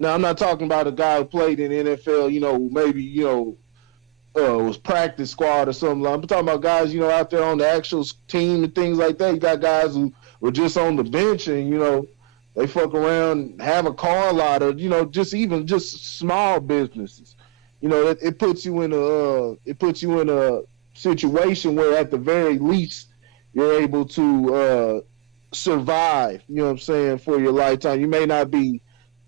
I'm not talking about a guy who played in the NFL. Maybe was practice squad or something. I'm talking about guys, out there on the actual team and things like that. You got guys who were just on the bench, and They fuck around, have a car lot, or just small businesses. It puts you in a situation where at the very least you're able to survive. You know what I'm saying, for your lifetime. You may not be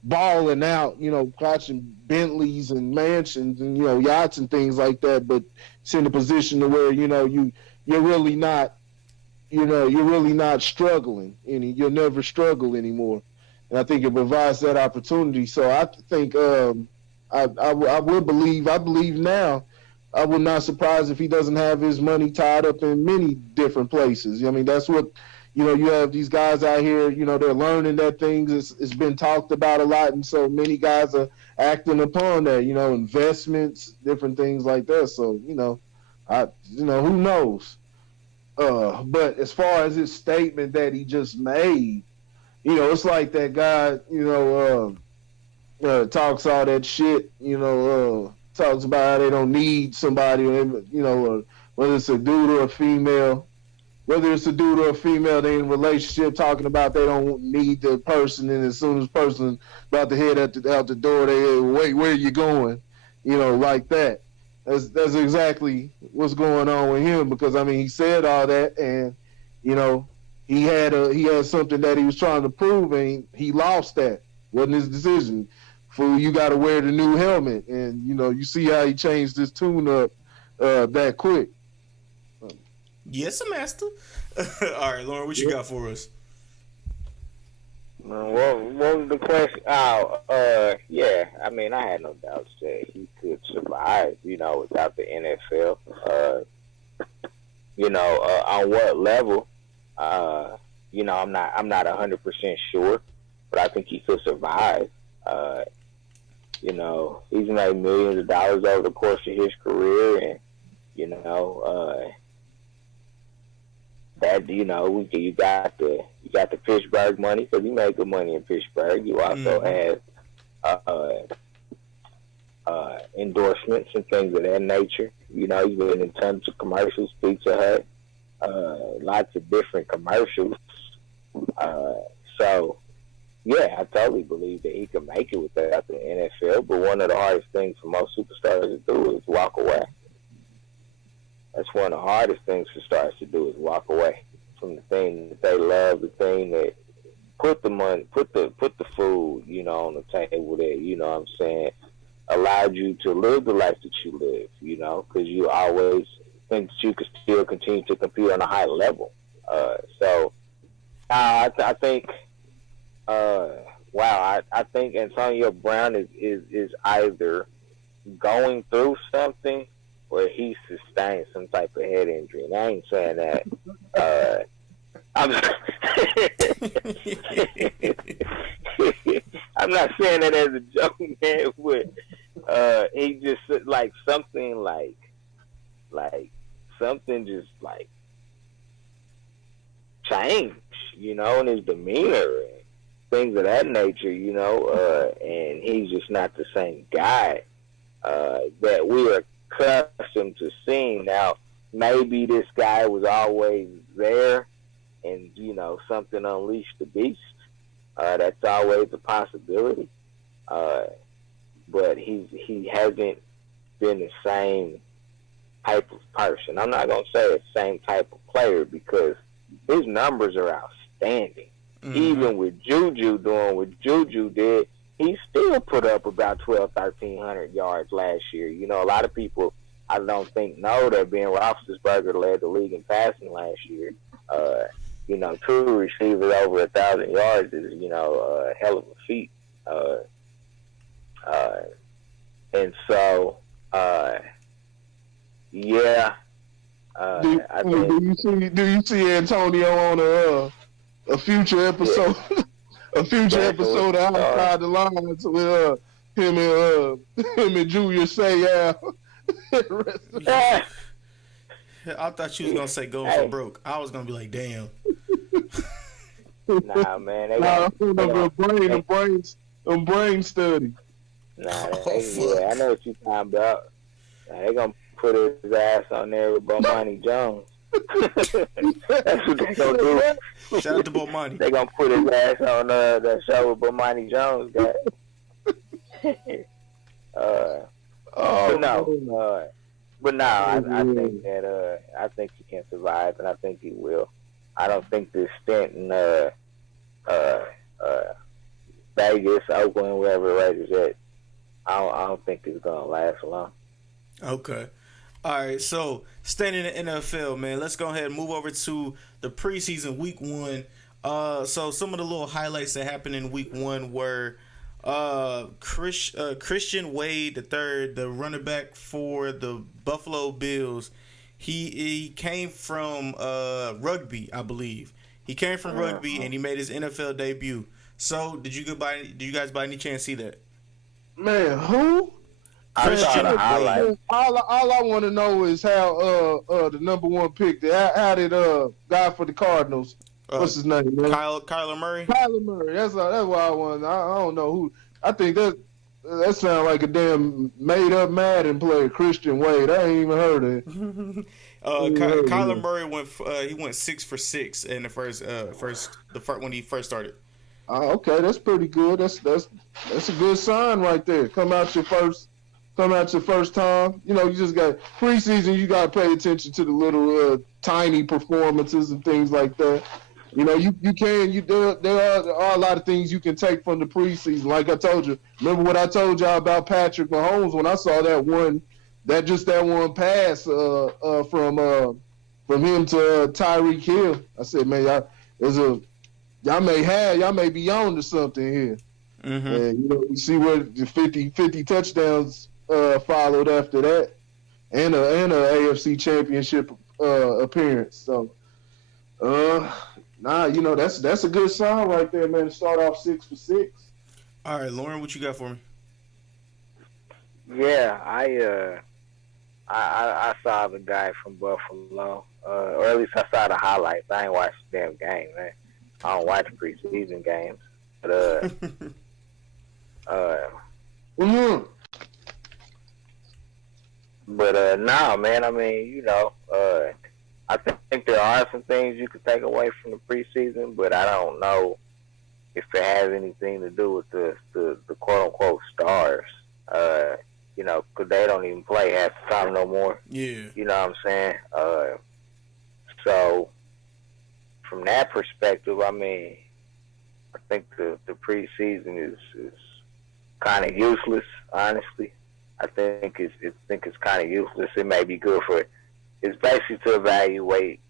balling out, watching Bentleys and mansions and yachts and things like that, but it's in a position to where you're really not struggling you'll never struggle anymore. And I think it provides that opportunity. So I think I believe now. I would not surprise if he doesn't have his money tied up in many different places. I mean, that's what, you have these guys out here, they're learning that things, it's been talked about a lot. And so many guys are acting upon that, investments, different things like that. So, who knows? But as far as his statement that he just made, it's like that guy, talks all that shit, talks about how they don't need somebody, whether it's a dude or a female. Whether it's a dude or a female, they in a relationship talking about they don't need the person, and as soon as the person about to head out the door, they wait, where are you going? Like that. That's exactly what's going on with him, because I mean he said all that, and he had something that he was trying to prove, and he lost that. Wasn't his decision. Fool, you got to wear the new helmet, and you see how he changed his tune up that quick. Yes, master. All right, Lauren, what you got for us? What was the question? Yeah. I mean, I had no doubts that he could survive, without the NFL. On what level? I'm not 100% sure, but I think he could survive. He's made millions of dollars over the course of his career, and that you got the Pittsburgh money, because he made good money in Pittsburgh. You also have endorsements and things of that nature. He's been in tons of commercials, Pizza Hut, lots of different commercials. So yeah, I totally believe that he can make it without the NFL. But one of the hardest things for most superstars to do is walk away. That's one of the hardest things for stars to do, is walk away from the thing that they love, the thing that put the money, put the food, on the table that, allowed you to live the life that you live, because you always think that you could still continue to compete on a high level. I think, I think Antonio Brown is either going through something where he sustained some type of head injury. And I ain't saying that. I'm not saying that as a joke, man. But he just like something just changed, in his demeanor and things of that nature, and he's just not the same guy that we are accustomed to seeing. Now, maybe this guy was always there, and something unleashed the beast. That's always a possibility. But he hasn't been the same type of person. I'm not gonna say the same type of player, because his numbers are outstanding. Mm-hmm. Even with Juju doing what Juju did, he still put up about 1,300 yards last year. A lot of people, I don't think, know that Ben Roethlisberger led the league in passing last year. Two receivers over 1,000 yards is, a hell of a feat. And so, yeah. Do you see Antonio on a future episode? Yeah. A future episode of Outside the Lines with him and Julius Sayal. I thought you was gonna say going for broke. I was gonna be like, damn. Nah, man. Brain study. Nah, yeah, I know what you're talking about. They gonna put his ass on there with Bomani Jones. That's what they gonna do. Shout out to Bomani. They gonna put his ass on that show with Bomani Jones got. But no, I think he can survive, and I think he will. I don't think this stint in Vegas, Oakland, wherever the Raiders at, I don't think it's gonna last long. Okay. All right, so staying in the NFL, man, let's go ahead and move over to the preseason week 1. So some of the little highlights that happened in week 1 were Christian Wade III, the running back for the Buffalo Bills. He came from rugby, I believe. He came from rugby and he made his NFL debut. So did you guys by any chance see that? Man, who? Christian Wade. All I want to know is how the number 1 pick. How did guy for the Cardinals? What's his name, man? Kyler Murray. Kyler Murray. That's what I want. I don't know who. I think that sounds like a damn made up Madden player, Christian Wade. I ain't even heard of it. Kyler Murray went 6 for 6 in the first when he first started. Okay, that's pretty good. That's a good sign right there. Come out your first time. You know, you just got preseason. You got to pay attention to the little tiny performances and things like that. You know, there are a lot of things you can take from the preseason. Like I told you, remember what I told y'all about Patrick Mahomes when I saw that one pass from him to Tyreek Hill. I said, man, y'all may be on to something here. Mm-hmm. And you know, you see where the 50 touchdowns followed after that, and a AFC Championship appearance. So, you know, that's a good sign right there, man. To start off 6 for 6. All right, Lauren, what you got for me? Yeah, I saw the guy from Buffalo, or at least I saw the highlights. I ain't watched the damn game, man. I don't watch preseason games, but no, man. I mean, you know, I think there are some things you could take away from the preseason, but I don't know if it has anything to do with the quote unquote stars. You know, because they don't even play half the time no more. Yeah. You know what I'm saying? So from that perspective, I mean, I think the preseason is kind of useless. Honestly, I think it's kind of useless. It may be good for. It's basically to evaluate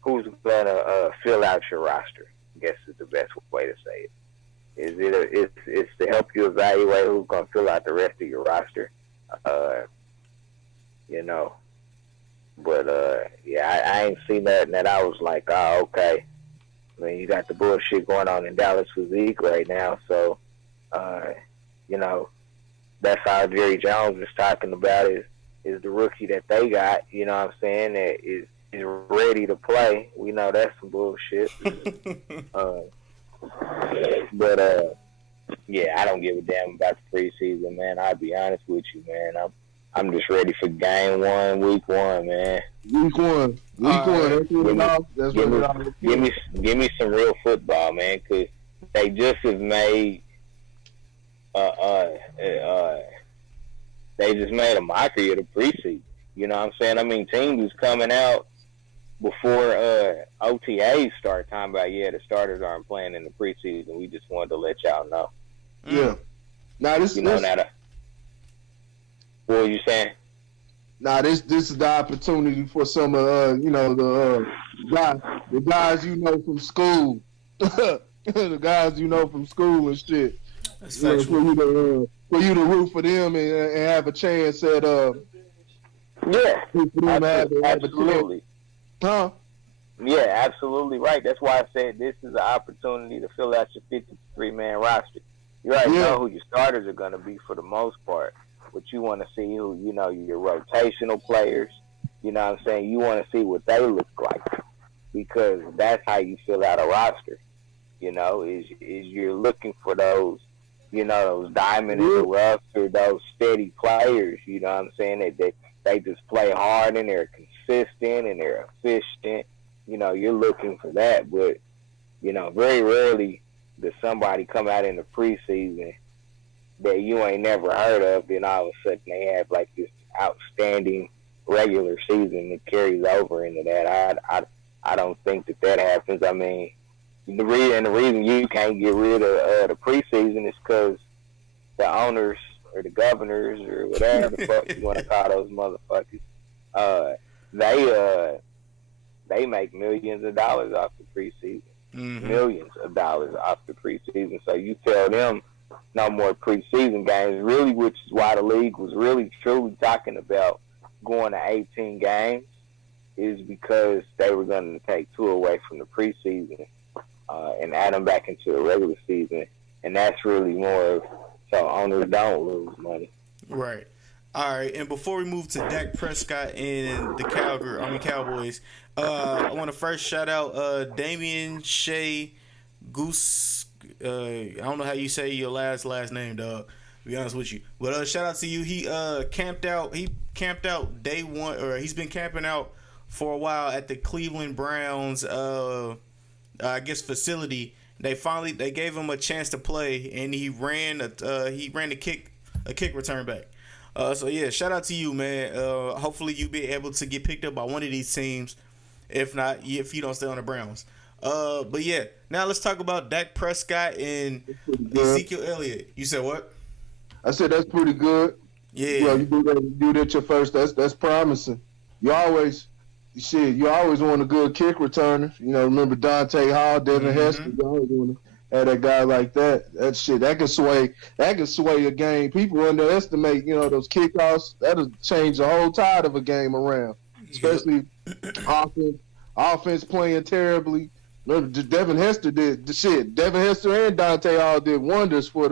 who's gonna fill out your roster. I guess is the best way to say it. It's to help you evaluate who's gonna fill out the rest of your roster. You know. But yeah, I ain't seen nothing that I was like, oh, okay. I mean, you got the bullshit going on in Dallas with Zeke right now, so you know, that's how Jerry Jones is talking about is the rookie that they got. You know what I'm saying? That is ready to play. We know that's some bullshit. But yeah, I don't give a damn about the preseason, man. I'll be honest with you, man. I'm just ready for game 1, week 1, man. Week 1. Give me some real football, man, because they just have made they just made a mockery of the preseason. You know what I'm saying? I mean, teams was coming out before OTAs start talking about, yeah, the starters aren't playing in the preseason. We just wanted to let y'all know. Yeah. Now this, what were you saying? Now this is the opportunity for some you know, the guys you know from school, the guys you know from school and shit. That's for you to root for them and have a chance at absolutely. Huh? Yeah, absolutely right. That's why I said this is an opportunity to fill out your 53-man roster. You already know who your starters are going to be for the most part, but you want to see who, you know, your rotational players. You know what I'm saying? You want to see what they look like, because that's how you fill out a roster. You know, is you're looking for those, you know, those diamond in the rough, or those steady players. You know what I'm saying? They just play hard and they're consistent and they're efficient, you're looking for that. But, very rarely does somebody come out in the preseason that you ain't never heard of, then all of a sudden they have like this outstanding regular season that carries over into that. I don't think that happens. I mean, the reason you can't get rid of the preseason is because the owners or the governors or whatever the fuck you want to call those motherfuckers, they make millions of dollars off the preseason. Mm-hmm. Millions of dollars off the preseason. So you tell them no more preseason games, really, which is why the league was really truly talking about going to 18 games, is because they were going to take 2 away from the preseason and add them back into the regular season. And that's really more of so owners don't lose money. Right. All right. And before we move to Dak Prescott and the Cowboys, I want to first shout out Damian Shea Goose. I don't know how you say your last name, dog. To be honest with you, but shout out to you. He camped out. He camped out day one, or he's been camping out for a while at the Cleveland Browns, I guess facility. They gave him a chance to play, and he ran a kick return back. So yeah, shout out to you, man. Hopefully you be able to get picked up by one of these teams. If not, if you don't stay on the Browns. But yeah, now let's talk about Dak Prescott and Ezekiel Elliott. You said what? I said that's pretty good. Yeah. You do that your first. That's promising. You always want a good kick returner. Remember Dante Hall, Devin Hester. You always want to have that guy like that. That could sway a game. People underestimate, those kickoffs. That'll change the whole tide of a game around. Especially offense playing terribly. Remember, Devin Hester did the shit. Devin Hester and Dante Hall did wonders for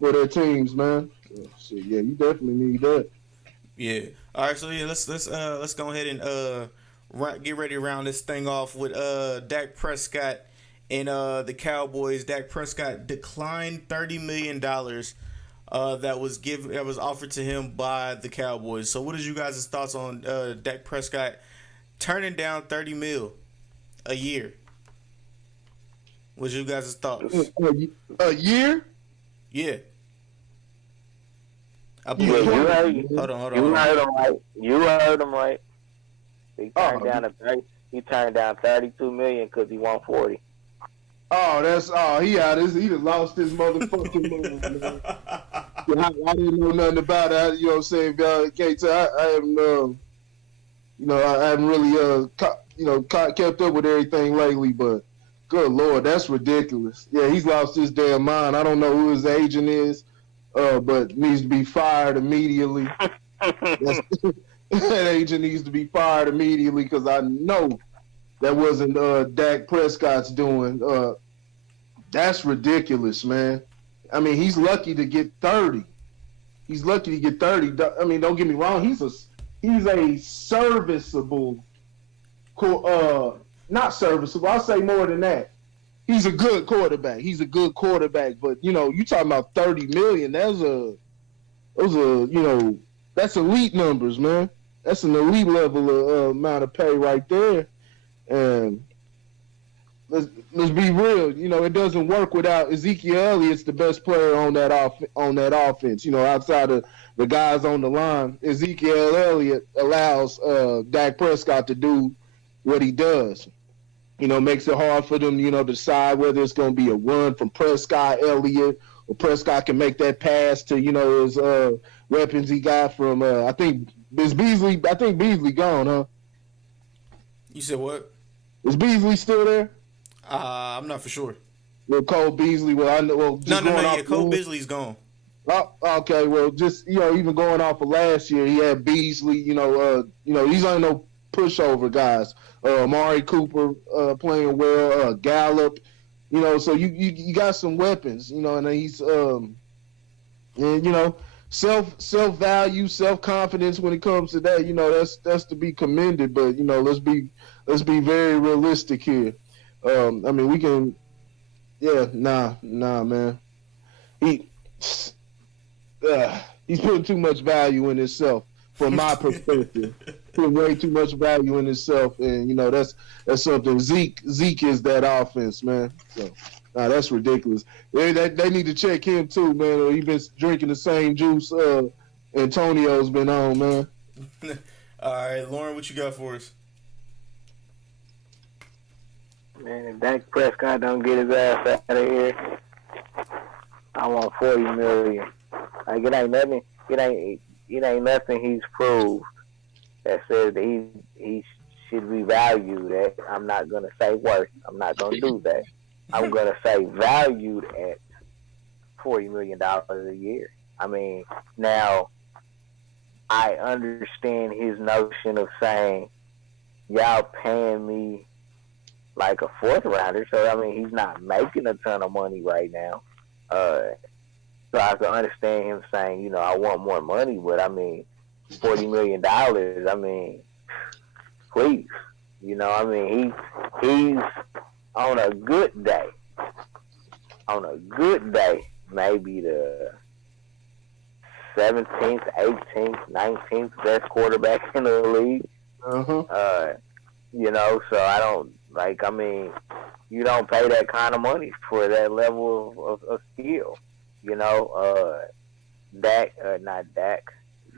their teams, man. So, yeah, you definitely need that. Yeah. All right. So yeah, let's go ahead and get ready to round this thing off with Dak Prescott and the Cowboys. Dak Prescott declined $30 million that was offered to him by the Cowboys. So what is you guys' thoughts on Dak Prescott turning down $30 million a year? What's you guys' thoughts? A year? Yeah. I You heard him right. You heard him right. He turned down $32 million because he won $40. He done lost his motherfucking mind, man. I didn't know nothing about it. You know what I'm saying? I haven't really kept up with everything lately, but good Lord, that's ridiculous. Yeah, he's lost his damn mind. I don't know who his agent is, but needs to be fired immediately. That agent needs to be fired immediately because I know that wasn't Dak Prescott's doing. That's ridiculous, man. I mean, he's lucky to get 30. He's lucky to get 30. I mean, don't get me wrong. He's a serviceable, not serviceable. I'll say more than that. He's a good quarterback. But you talking about $30 million? That's elite numbers, man. That's an elite level of amount of pay right there. And let's be real. It doesn't work without Ezekiel Elliott's the best player on that offense. Outside of the guys on the line, Ezekiel Elliott allows Dak Prescott to do what he does. Makes it hard for them, to decide whether it's going to be a run from Prescott, Elliott, or Prescott can make that pass to, his weapons he got from, I think Beasley gone, huh? You said what? Is Beasley still there? I'm not for sure. Well, Cole Beasley. No. Yeah, Cole Beasley's gone. Oh, okay. Well, just even going off of last year, he had Beasley. These aren't no pushover guys. Amari Cooper playing well. Gallup. So you got some weapons. And he's self value, self confidence when it comes to that. That's to be commended. But let's be very realistic here. I mean, we can. Yeah, nah, man. He's putting too much value in himself, from my perspective. put way too much value in himself, and that's something. Zeke is that offense, man. So, that's ridiculous. They need to check him too, man. Or he been drinking the same juice Antonio's been on, man. All right, Lauren, what you got for us? Man, if Dak Prescott don't get his ass out of here, I want $40 million. Like it ain't nothing. It ain't nothing he's proved that says that he should be valued at. I'm not gonna say worth. I'm not gonna do that. I'm gonna say valued at $40 million a year. I mean, now I understand his notion of saying y'all paying me like a fourth rounder. So I mean, he's not making a ton of money right now. So I can understand him saying, I want more money, but I mean, $40 million. I mean, please, I mean, he's on a good day. On a good day, maybe the 17th, 18th, 19th best quarterback in the league. So I don't I mean, you don't pay that kind of money for that level of skill.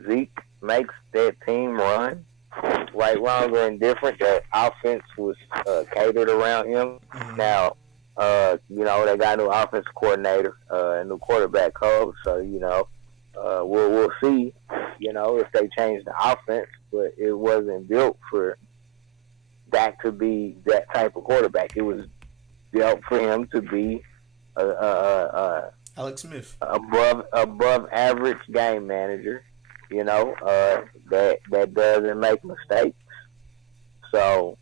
Zeke makes that team run. Right, wrong, or indifferent. That offense was catered around him. Now, they got a new offensive coordinator, a new quarterback coach. So, we'll see, if they change the offense. But it wasn't built for Dak to be that type of quarterback. It was built for him to be Alex Smith, above average game manager. That doesn't make mistakes. So,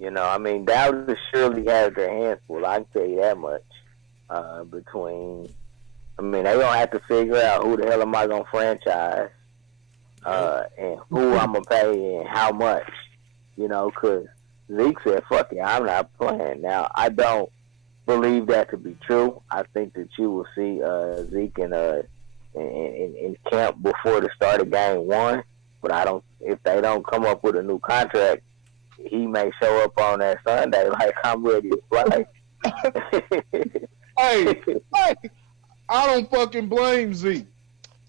I mean, Dallas surely has their hands full. I can tell you that much. I mean, they're gonna have to figure out who the hell am I gonna franchise, and who I'm gonna pay and how much. Because Zeke said, "Fuck it, I'm not playing." Now, I don't believe that to be true. I think that you will see Zeke in camp before the start of game one. But if they don't come up with a new contract, he may show up on that Sunday like I'm ready to play. Hey, I don't fucking blame Zeke.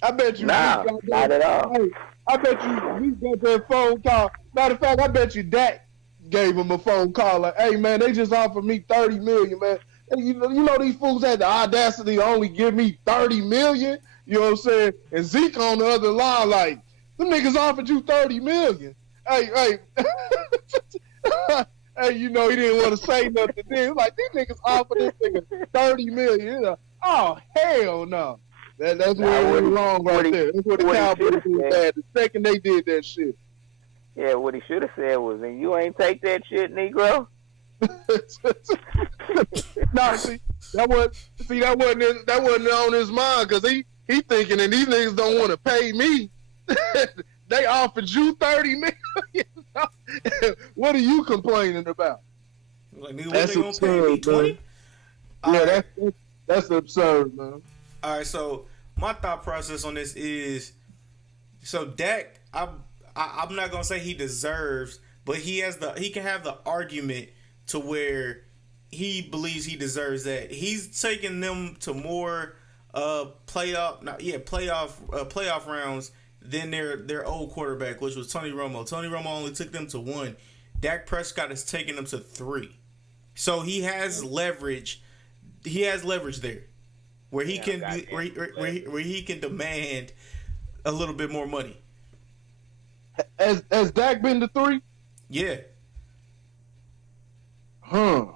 I bet you. Nah, not at all. Hey, I bet you got that phone call. Matter of fact, I bet you Dak gave him a phone call like, "Hey man, they just offered me $30 million, man. And you know these fools had the audacity to only give me $30 million. You know what I'm saying?" And Zeke on the other line like, "Them niggas offered you $30 million. Hey, hey, he didn't want to say nothing. Then like these niggas offered this nigga $30 million. Oh hell no. That's where it went wrong right there. That's what the Cowboys did bad. The second they did that shit. Yeah, what he should have said was, "And you ain't take that shit, Negro." Nah, that wasn't on his mind because he thinking, and these niggas don't want to pay me. They offered you $30 million. What are you complaining about? Like, nigga, what they gonna pay me? 20? Yeah, that's absurd, man. All right, so my thought process on this is, so Dak, I'm not gonna say he deserves, but he can have the argument to where he believes he deserves that. He's taking them to more playoff rounds than their old quarterback, which was Tony Romo. Tony Romo only took them to 1. Dak Prescott has taken them to 3. So he has leverage. He has leverage there, where he where he can demand a little bit more money. Has Dak been to 3? Yeah. Huh.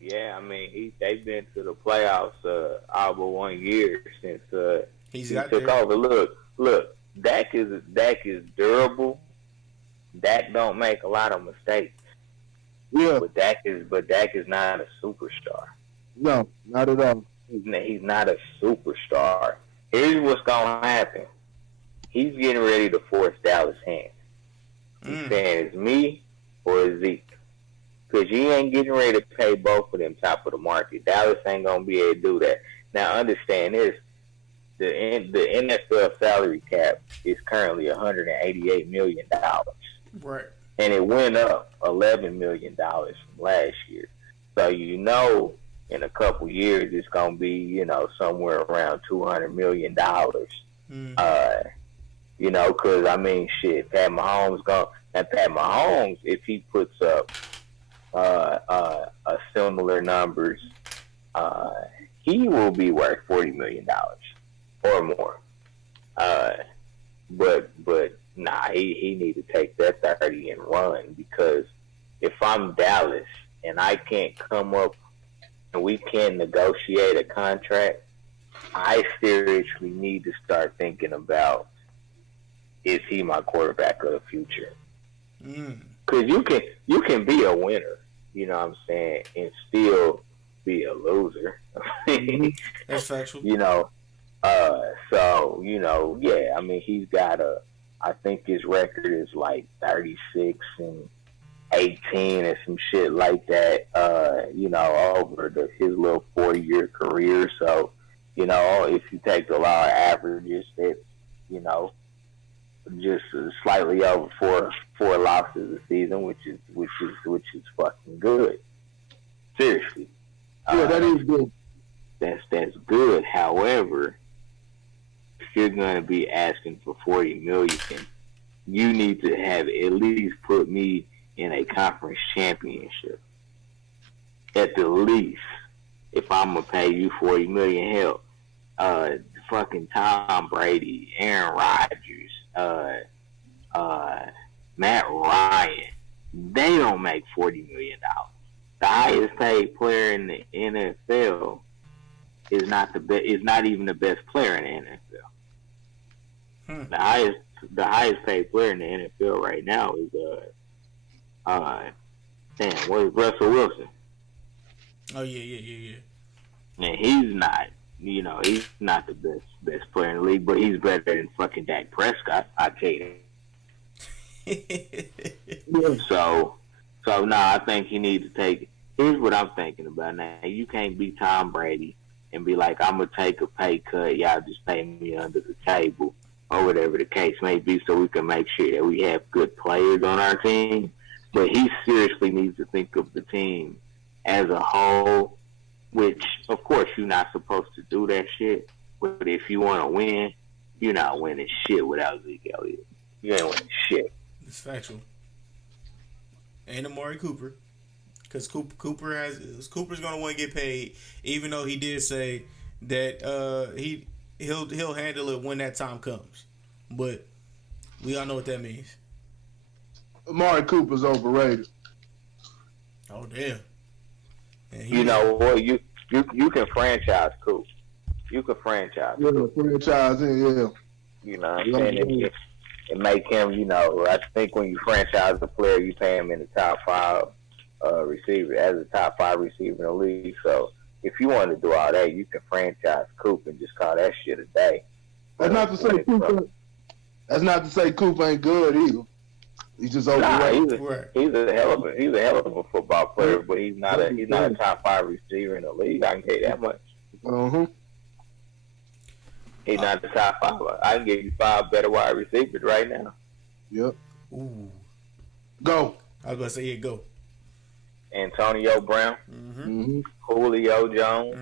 Yeah, I mean they've been to the playoffs all but 1 year since he took over. Look, Dak is durable. Dak don't make a lot of mistakes. Yeah. But Dak is not a superstar. No, not at all. He's not a superstar. Here's what's gonna happen. He's getting ready to force Dallas' hand. He's saying, "It's me or it's Zeke." Because you ain't getting ready to pay both of them top of the market. Dallas ain't going to be able to do that. Now, understand this. the NFL salary cap is currently $188 million, Right. and it went up $11 million from last year. So in a couple years it's gonna be somewhere around $200 million. Because I mean, shit, Pat Mahomes, if he puts up a similar numbers, he will be worth $40 million or more. But nah, he need to take that 30 and run, because if I'm Dallas and I can't come up and we can't negotiate a contract, I seriously need to start thinking about, is he my quarterback of the future? Because you can be a winner, you know what I'm saying, and still be a loser. That's factual. Yeah, I mean, he's got I think his record is like 36 and 18 and some shit like that, over his little 40-year career. So, if you take the law of averages, that's, just slightly over four losses a season, which is fucking good. Seriously. Yeah, that is good. That's good. However, if you're gonna be asking for $40 million, you need to have at least put me in a conference championship. At the least, if I'm gonna pay you $40 million, hell, fucking Tom Brady, Aaron Rodgers, Matt Ryan, they don't make $40 million. The highest paid player in the NFL is not even the best player in the NFL. The highest paid player in the NFL right now is what is Russell Wilson? Oh yeah. And he's not, he's not the best player in the league, but he's better than fucking Dak Prescott, I tell you. So now I think he needs to take. Here's what I'm thinking about now. You can't be Tom Brady and be like, I'm gonna take a pay cut. Y'all just pay me under the table, or whatever the case may be, so we can make sure that we have good players on our team. But he seriously needs to think of the team as a whole, which, of course, you're not supposed to do that shit. But if you want to win, you're not winning shit without Zeke Elliott. You ain't winning shit. It's factual. And Amari Cooper, because Cooper's gonna want to get paid, even though he did say that he'll handle it when that time comes. But we all know what that means. Amari Cooper's overrated. Oh damn! You know what? You can franchise Coop. You can franchise. Yeah, franchise him. Yeah. You know what I'm saying? And make him, I think when you franchise a player, you pay him in the top 5 receiver, as a top 5 receiver in the league. So if you want to do all that, you can franchise Coop and just call that shit a day. That's not to say Coop ain't good either. He's just overrated. He's a hell of a football player, but he's not a top 5 receiver in the league. I can tell you that much. He's not the top 5. I can give you 5 better wide receivers right now. Yep. Ooh. Go. I was gonna say, yeah, go. Antonio Brown, Julio Jones,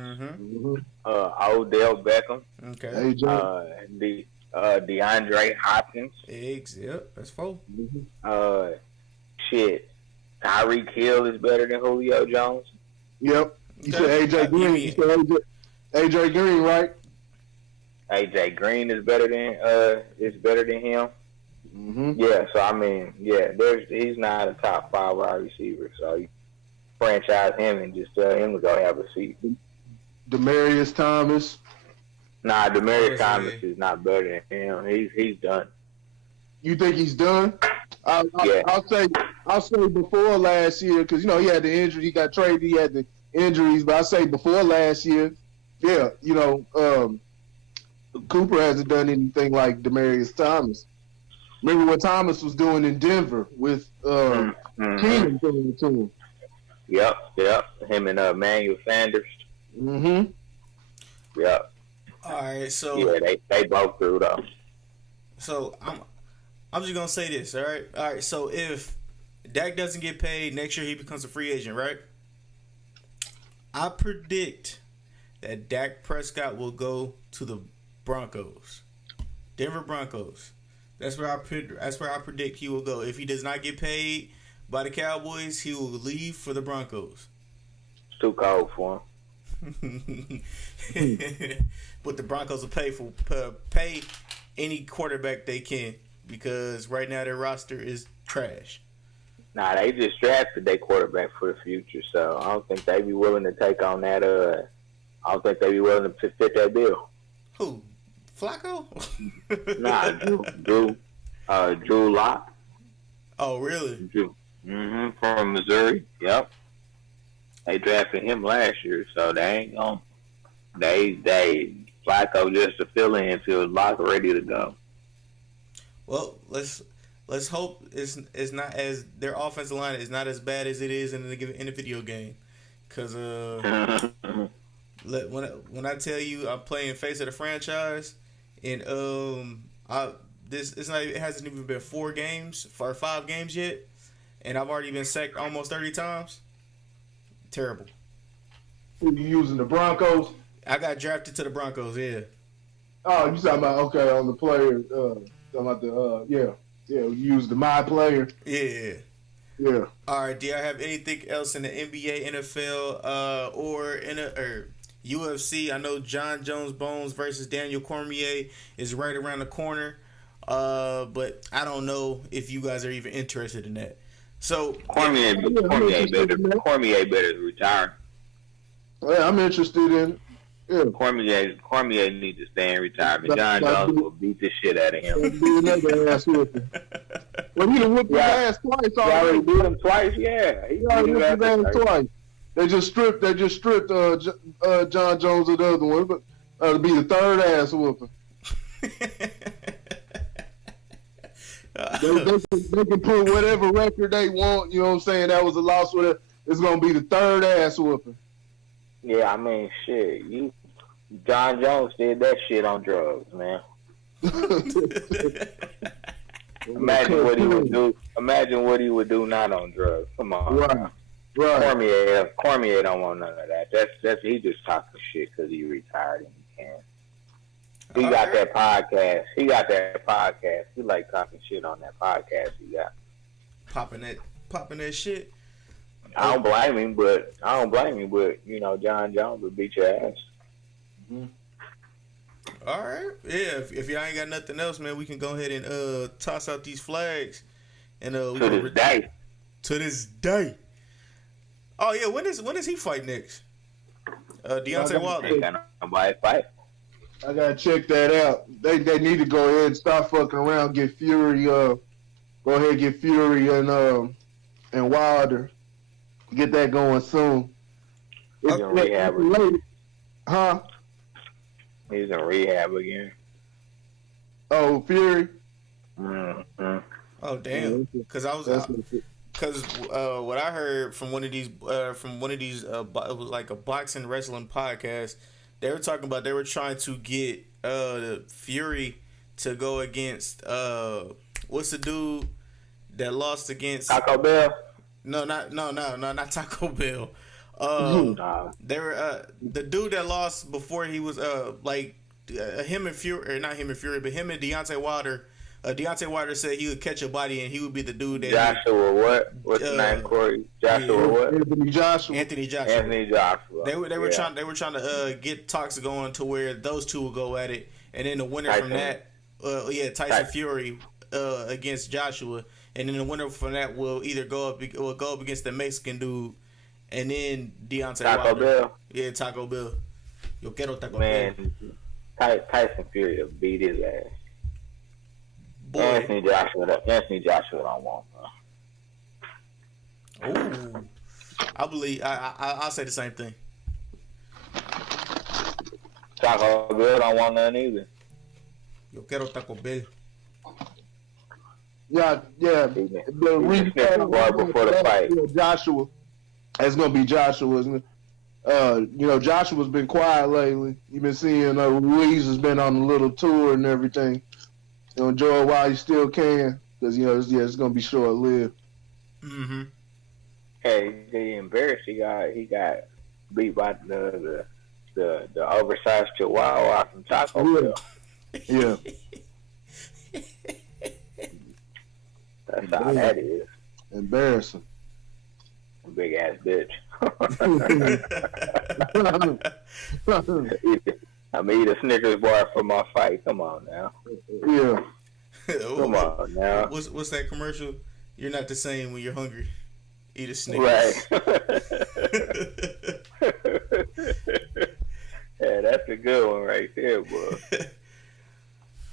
Odell Beckham, okay, DeAndre Hopkins. Yep, that's 4. Shit, Tyreek Hill is better than Julio Jones. Yep. You said AJ Green. You said AJ Green, right? AJ Green is better than him. Yeah, so I mean, he's not a top 5 wide receiver, so you franchise him and just tell him to go have a seat. Demaryius Thomas. Nah, Demaryius Thomas is not better than him. He's done. You think he's done? I'll say before last year, because he had the injury, he got traded, he had the injuries, but I say before last year, yeah, Cooper hasn't done anything like Demaryius Thomas. Remember what Thomas was doing in Denver with Keenan going to him. Yep. Him and Emmanuel Sanders. Yep. All right, so Yeah, they both threw though. so I'm just gonna say this. All right. So if Dak doesn't get paid next year, he becomes a free agent, right? I predict that Dak Prescott will go to the Broncos, Denver Broncos. That's where I predict he will go. If he does not get paid by the Cowboys, he will leave for the Broncos. It's too cold for But the Broncos will pay any quarterback they can because right now their roster is trash. Nah, they just drafted their quarterback for the future, so I don't think they'd be willing to take on that. I don't think they'd be willing to fit that bill. Who? Flacco? Nah, Drew Lock. Oh, really? Drew. From Missouri. Yep. They drafted him last year, so they ain't gonna. They Flacco just to fill in until Lock ready to go. Well, let's hope it's not as their offensive line is not as bad as it is in the video game, because when I tell you I'm playing face of the franchise, and it hasn't even been 5 games yet, and I've already been sacked almost 30 times. Terrible. Who you using, the Broncos? I got drafted to the Broncos. Yeah. Oh, you talking about on the player? Talking about the yeah. You use the my player. Yeah. Yeah. All right. Do y'all have anything else in the NBA, NFL, or UFC? I know John Jones Bones versus Daniel Cormier is right around the corner, but I don't know if you guys are even interested in that. So Cormier better retire. Yeah, I'm interested in. Yeah. Cormier needs to stay in retirement. John Jones will beat the shit out of him. Be another ass whooping. Well, he done whipped his ass twice already. He already beat him twice. Yeah, he already whipped his ass twice. They just stripped John Jones of the other one, but to be the third ass whooping. They can put whatever record they want. You know what I'm saying? That was a loss. Whatever. It's gonna be the third ass whooping. Yeah, I mean, shit. John Jones did that shit on drugs, man. Imagine what he would do. Imagine what he would do not on drugs. Come on. Right. Cormier don't want none of that. That's he just talking shit because he retired and he can. He got that podcast. He like talking shit on that podcast. He got popping that shit. I don't blame him, but you know, John Jones would beat your ass. Mm-hmm. All right, yeah. If y'all ain't got nothing else, man, we can go ahead and toss out these flags and to this day. Oh yeah, when does he fight next? Deontay Wilder. Ain't got nobody fight. I gotta check that out. They need to go ahead and stop fucking around. Get Fury. Go ahead, get Fury and Wilder. Get that going soon. He's in rehab again. Huh? He's in rehab again. Oh, Fury. Mm-hmm. Oh damn! Because what I heard from one of these it was like a boxing wrestling podcast. They were talking about they were trying to get Fury to go against what's the dude that lost against Taco Bell? No, not Taco Bell. They were the dude that lost before he was him and Fury, or not him and Fury, but him and Deontay Wilder. Deontay Wilder said he would catch a body and he would be the dude that Joshua what? What's his name, Corey? Joshua what? Anthony Joshua. They were trying to get talks going to where those two will go at it, and then the winner from that, Tyson Fury against Joshua, and then the winner from that will either go up against the Mexican dude, and then Deontay Wilder. Bell. Yeah, Taco Bell. Yo quiero Taco Bell. Tyson Fury will beat his ass. Boy. Anthony Joshua don't want him. Ooh, I believe I'll say the same thing. Taco Bell don't want none either. Yo quiero Taco Bell. Yeah. The before the fight. Joshua. It's gonna be Joshua, isn't it? Joshua's been quiet lately. You've been seeing Ruiz has been on a little tour and everything. Enjoy it while you still can, because it's gonna be short lived. Mm-hmm. Hey, he embarrassed. He got beat by the oversized Chihuahua from Taco Bell. Yeah. That's how that is. Embarrassing. Big ass bitch. I'm gonna eat a Snickers bar for my fight. Come on now. Yeah. Come on now. What's that commercial? You're not the same when you're hungry. Eat a Snickers. Right. Yeah, that's a good one right there, boy.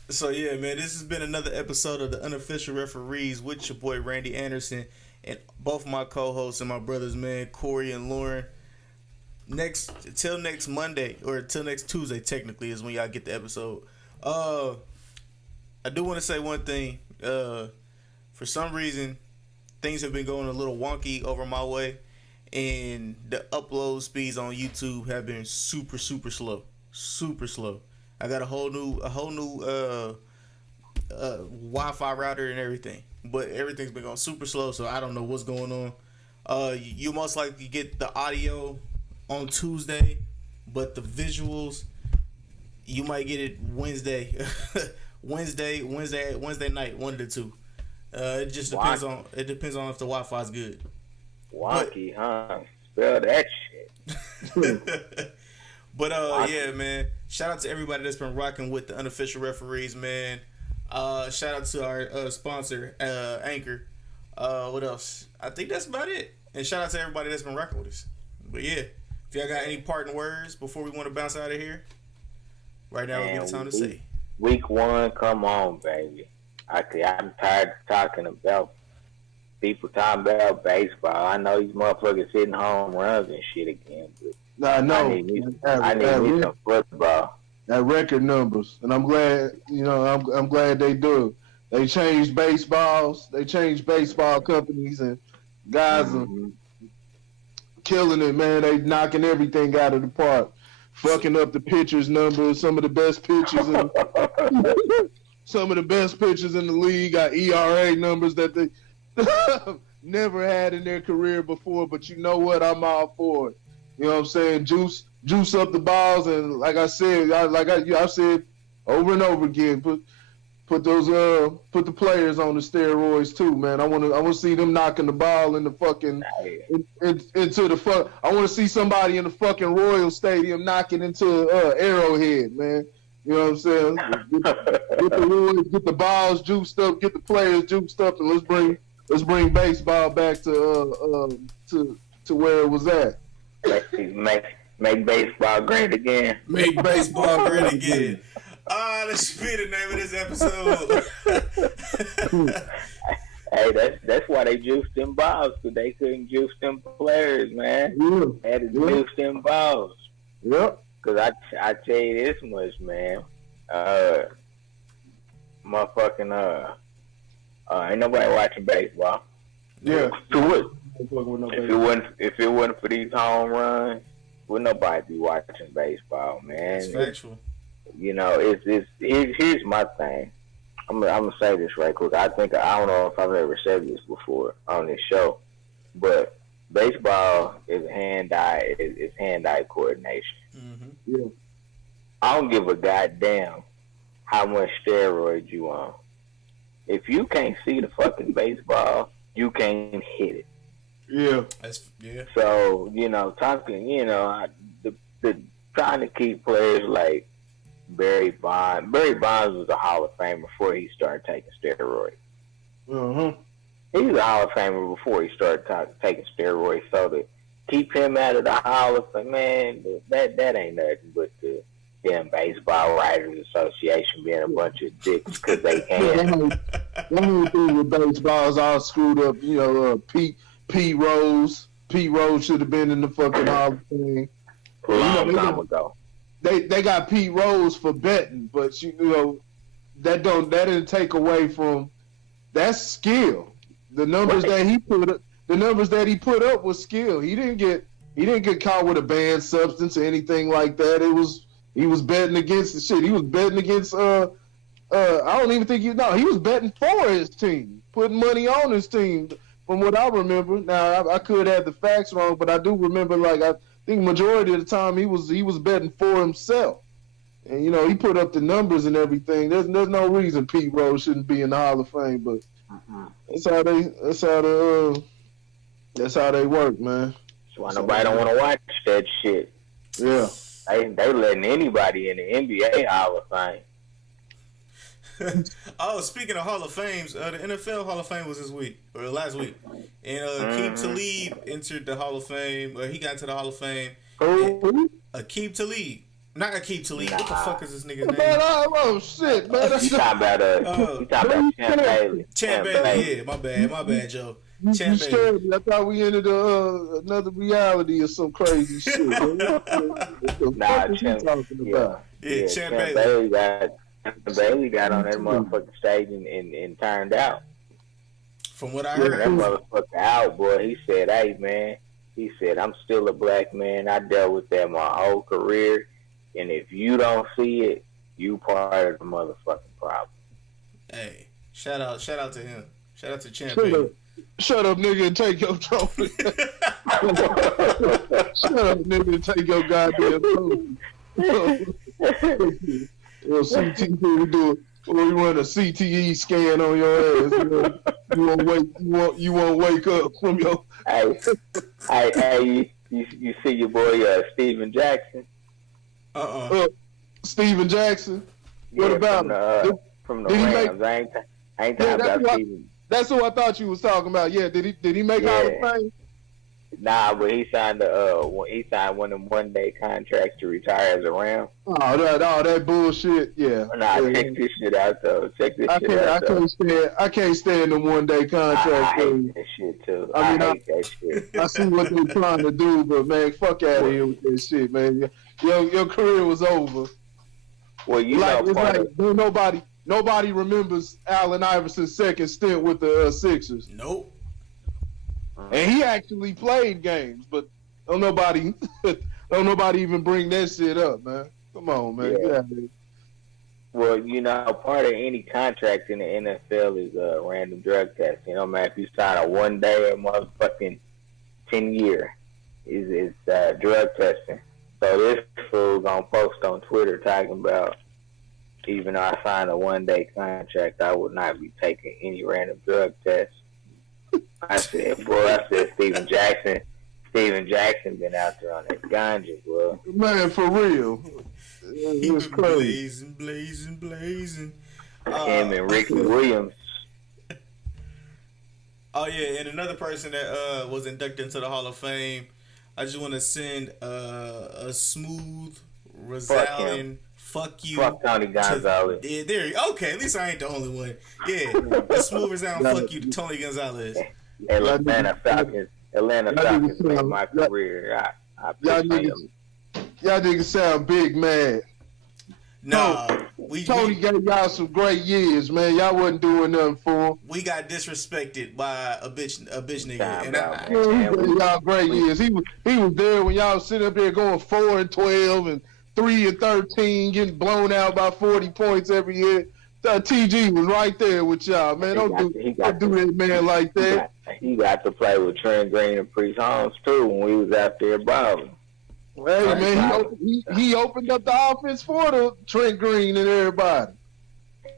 So yeah, man, this has been another episode of the Unofficial Referees with your boy Randy Anderson and both my co-hosts and my brothers, man, Corey and Lauren. Till next Monday, or till next Tuesday, technically, is when y'all get the episode. I do want to say one thing. For some reason, things have been going a little wonky over my way, and the upload speeds on YouTube have been super slow. I got a whole new Wi-Fi router and everything, but everything's been going super slow, so I don't know what's going on. You most likely get the audio on Tuesday, but the visuals you might get it Wednesday, Wednesday night, one of the two. It just depends on if the Wi-Fi is good. Wonky, huh? Spell that shit. But yeah, man. Shout out to everybody that's been rocking with the Unofficial Referees, man. Shout out to our sponsor, Anchor. What else? I think that's about it. And shout out to everybody that's been rocking with us. But yeah, if y'all got any parting words before we want to bounce out of here, right now would be the time to say. Week 1, come on, baby. I'm tired of talking about people talking about baseball. I know these motherfuckers hitting home runs and shit again, but I need me some football. That record numbers, and I'm glad, I'm glad they do it. They changed baseballs. They changed baseball companies, and guys are killing it, man. They knocking everything out of the park, fucking up the pitchers' numbers. Some of the best pitchers in the league got ERA numbers that they never had in their career before. But you know what? I'm all for it. You know what I'm saying? Juice up the balls, and like I said, I said over and over again, put the players on the steroids too, man. I want to see them knocking the ball in the fucking into the fuck. I want to see somebody in the fucking Royal Stadium knocking into Arrowhead, man. You know what I'm saying? Get the balls juiced up, get the players juiced up, and let's bring baseball back to where it was at. Make baseball great again. Make baseball great again. That should be the name of this episode. Hey, that's why they juiced them balls, because they couldn't juice them players, man. Yeah. They had to juice them balls. Yep. Because I tell you this much, man. Ain't nobody watching baseball. Yeah. So if it wasn't for these home runs, would nobody be watching baseball, man? It's factual. Here's my thing. I'm gonna say this right quick. I don't know if I've ever said this before on this show, but baseball is hand-eye coordination. Mm-hmm. Yeah. I don't give a goddamn how much steroids you on. If you can't see the fucking baseball, you can't hit it. Yeah. So, trying to keep players like Barry Bonds. Barry Bonds was a Hall of Famer before he started taking steroids. Uh-huh. He was a Hall of Famer before he started taking steroids. So to keep him out of the Hall of Fame, man, that ain't nothing but the damn Baseball Writers Association being a bunch of dicks because they can. The whole thing with baseball is all screwed up. Pete Rose. Pete Rose should have been in the fucking Hall of Fame. Long time ago. They got Pete Rose for betting, but that didn't take away from that's skill. The numbers that he put up was skill. He didn't get He didn't get caught with a banned substance or anything like that. He was betting against the shit. He was betting against I don't even think he was betting for his team, putting money on his team. From what I remember, now I could have the facts wrong, but I do remember I think majority of the time he was betting for himself, and he put up the numbers and everything. There's no reason Pete Rose shouldn't be in the Hall of Fame, but that's how they work, man. That's why nobody don't want to watch that shit. Yeah, they letting anybody in the NBA Hall of Fame. Oh, speaking of Hall of Fames, the NFL Hall of Fame was this week or last week, and Aqib Talib entered the Hall of Fame. He got into the Hall of Fame. Aqib Talib, not Aqib Talib. What the fuck is this nigga's name? Oh shit, man! You talking about Champ Bailey? Champ Bailey, yeah. My bad, Joe. Champ Bailey. Scared me. I thought we entered another reality or some crazy shit. Champ. Yeah, Champ Bailey. Bailey got on that motherfucking stage and turned out. From what I heard, that motherfucker out, boy. He said, "Hey, man," he said, "I'm still a black man. I dealt with that my whole career, and if you don't see it, you part of the motherfucking problem." Hey, shout out to him. Shout out to Champ Bailey. Shut up, nigga, and take your trophy. Shut up, nigga, and take your goddamn trophy. Well, CT, we run a CTE scan on your ass. You won't wake up from your. Hey, you see your boy Steven Jackson? Steven Jackson. What about from the Rams? I ain't talking about Steven. That's who I thought you was talking about. Yeah, did he make Hall of Fame? Nah, but he signed one of them 1-day contracts to retire as a Ram. Oh, that bullshit. Yeah. Check this shit out though. I can't stand the 1-day contract. I hate that shit too. I hate that shit. I see what they're trying to do, but man, fuck out of here with that shit, man. Your career was over. Well, nobody remembers Allen Iverson's second stint with the Sixers. Nope. And he actually played games, but don't nobody even bring that shit up, man. Come on, man. Yeah. Well, part of any contract in the NFL is a random drug test. Man, if you sign a 1-day or motherfucking 10-year, is drug testing. So this fool gonna post on Twitter talking about, even though I signed a 1-day contract, I would not be taking any random drug test. I said, Steven Jackson been out there on that ganja, bro. Man, for real. He was blazing. Him and Ricky Williams. Oh, yeah, and another person that was inducted into the Hall of Fame, I just want to send a smooth, resounding fuck you. Fuck Tony Gonzalez. Okay, at least I ain't the only one. Yeah, a smooth, resounding fuck you to Tony Gonzalez. Atlanta Falcons made my career. Y'all niggas sound big mad. Nah, Tony gave y'all some great years, man. Y'all wasn't doing nothing for him. We got disrespected by a bitch nigga. He gave y'all great years. He was there when y'all was sitting up there going 4-12 and 3-13, getting blown out by 40 points every year. TG was right there with y'all, man. Don't do that, man, like that. He got to play with Trent Green and Priest Holmes too when we was out there balling. Hey, man, he opened up the offense for the Trent Green and everybody.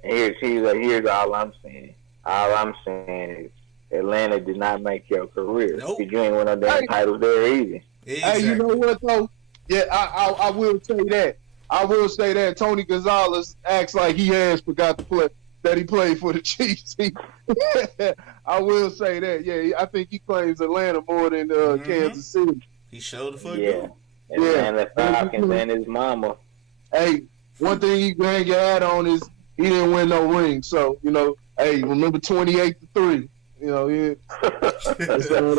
Here's all I'm saying. All I'm saying is Atlanta did not make your career. Nope. You ain't win no damn titles there either. Exactly. Hey, you know what though? Yeah, I will say that. I will say that Tony Gonzalez acts like he has forgot to play, that he played for the Chiefs. I will say that. Yeah, I think he claims Atlanta more than Kansas City. He showed the fuck up. Atlanta Falcons and his mama. Hey, one thing he can add on is he didn't win no ring. So, hey, remember 28-3. Yeah. That's all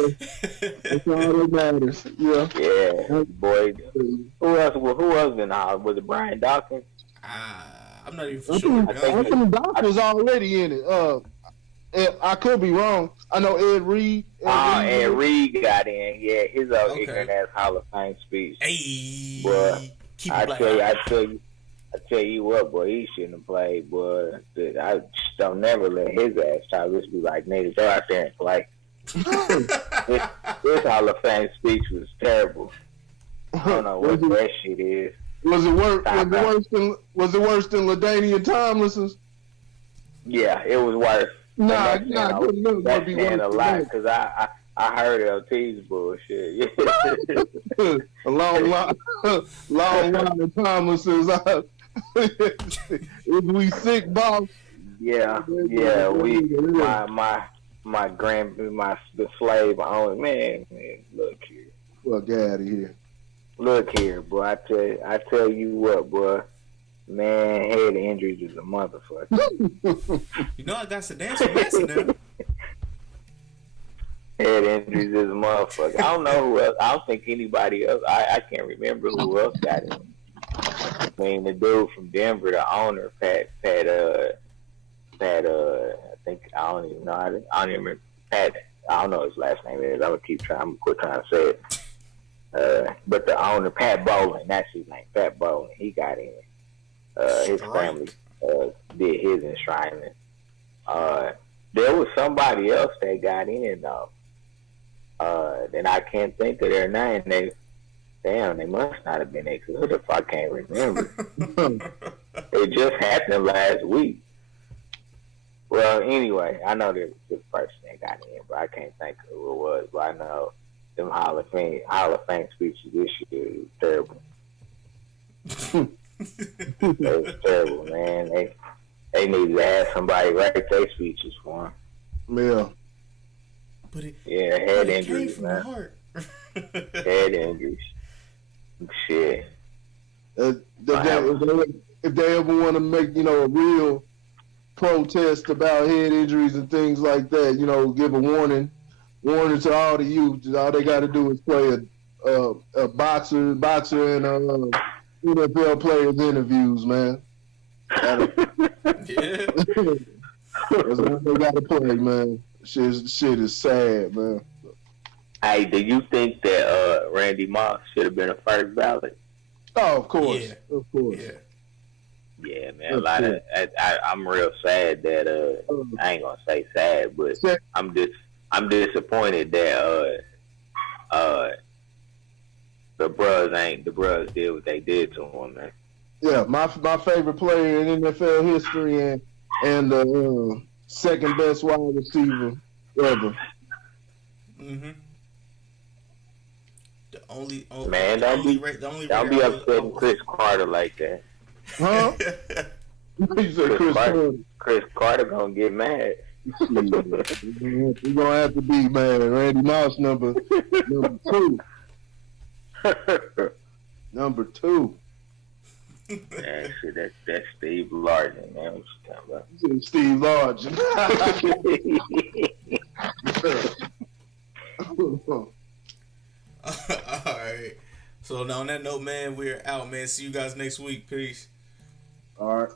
that matters. Yeah. Yeah, boy. Who else in was it Brian Dawkins? I'm not even sure. I think Doc was already in it. I could be wrong. I know Ed Reed. Ed Reed got in. Yeah, his old Okay. ignorant ass Hall of Fame speech. Hey, Boy, keep I it black. tell you what, boy, he shouldn't have played, boy. I just don't never let his ass try to be like, nigga, go out there and play. This Hall of Fame speech was terrible. I don't know what that shit is. Was it worse than LaDainian Tomlinson's? Yeah, it was worse. Nah, that's saying a lot because I heard LT's bullshit. A long line of Tomlinson's. If we sick, boss. Yeah. The slave owner, man, look here. Well, get out of here. Look here, boy. I tell you what, boy. Man, head injuries is a motherfucker. You know I got to dance for Messi now. Head injuries is a motherfucker. I don't know who else. I don't think anybody else. I can't remember who else got it. I mean, the dude from Denver, the owner, Pat. I think I don't even know. I don't even remember Pat. I don't know what his last name is. I'm gonna keep trying. I'm gonna quit trying to say it. But the owner, Pat Bowling, that's his name. Pat Bowling. He got in. His family did his enshrinement. There was somebody else that got in though. Then I can't think of their name. They must not have been excellent if I can't remember. It just happened last week. Well, anyway, I know there was this person that got in, but I can't think of who it was. But I know them Hall of Fame speeches this year was terrible. It was terrible, man. They need to have somebody write their speeches for them. Yeah. Head injuries, man. Head injuries. Shit. If they ever want to make, a real protest about head injuries and things like that, give a warning to all the youth. All they got to do is play a boxer and NFL players interviews, man. Yeah. That's what they got to play, man. Shit is sad, man. Hey, do you think that Randy Moss should have been a first ballot? Oh, of course. Yeah. Of course. Yeah, man. I'm real sad that I ain't gonna say sad, but I'm disappointed that the Bros did what they did to him, man. Yeah, my favorite player in NFL history and the second best wide receiver ever. Mm-hmm. Don't be upsetting Chris Carter like that. Huh? You said Chris Carter gonna get mad. You're gonna have to be, man. Randy Moss number 2. Number 2. Man, shit, that's Steve Largent, man. What you talking about? Steve Largent. All right. So on that note, man, we're out, man. See you guys next week. Peace. All right.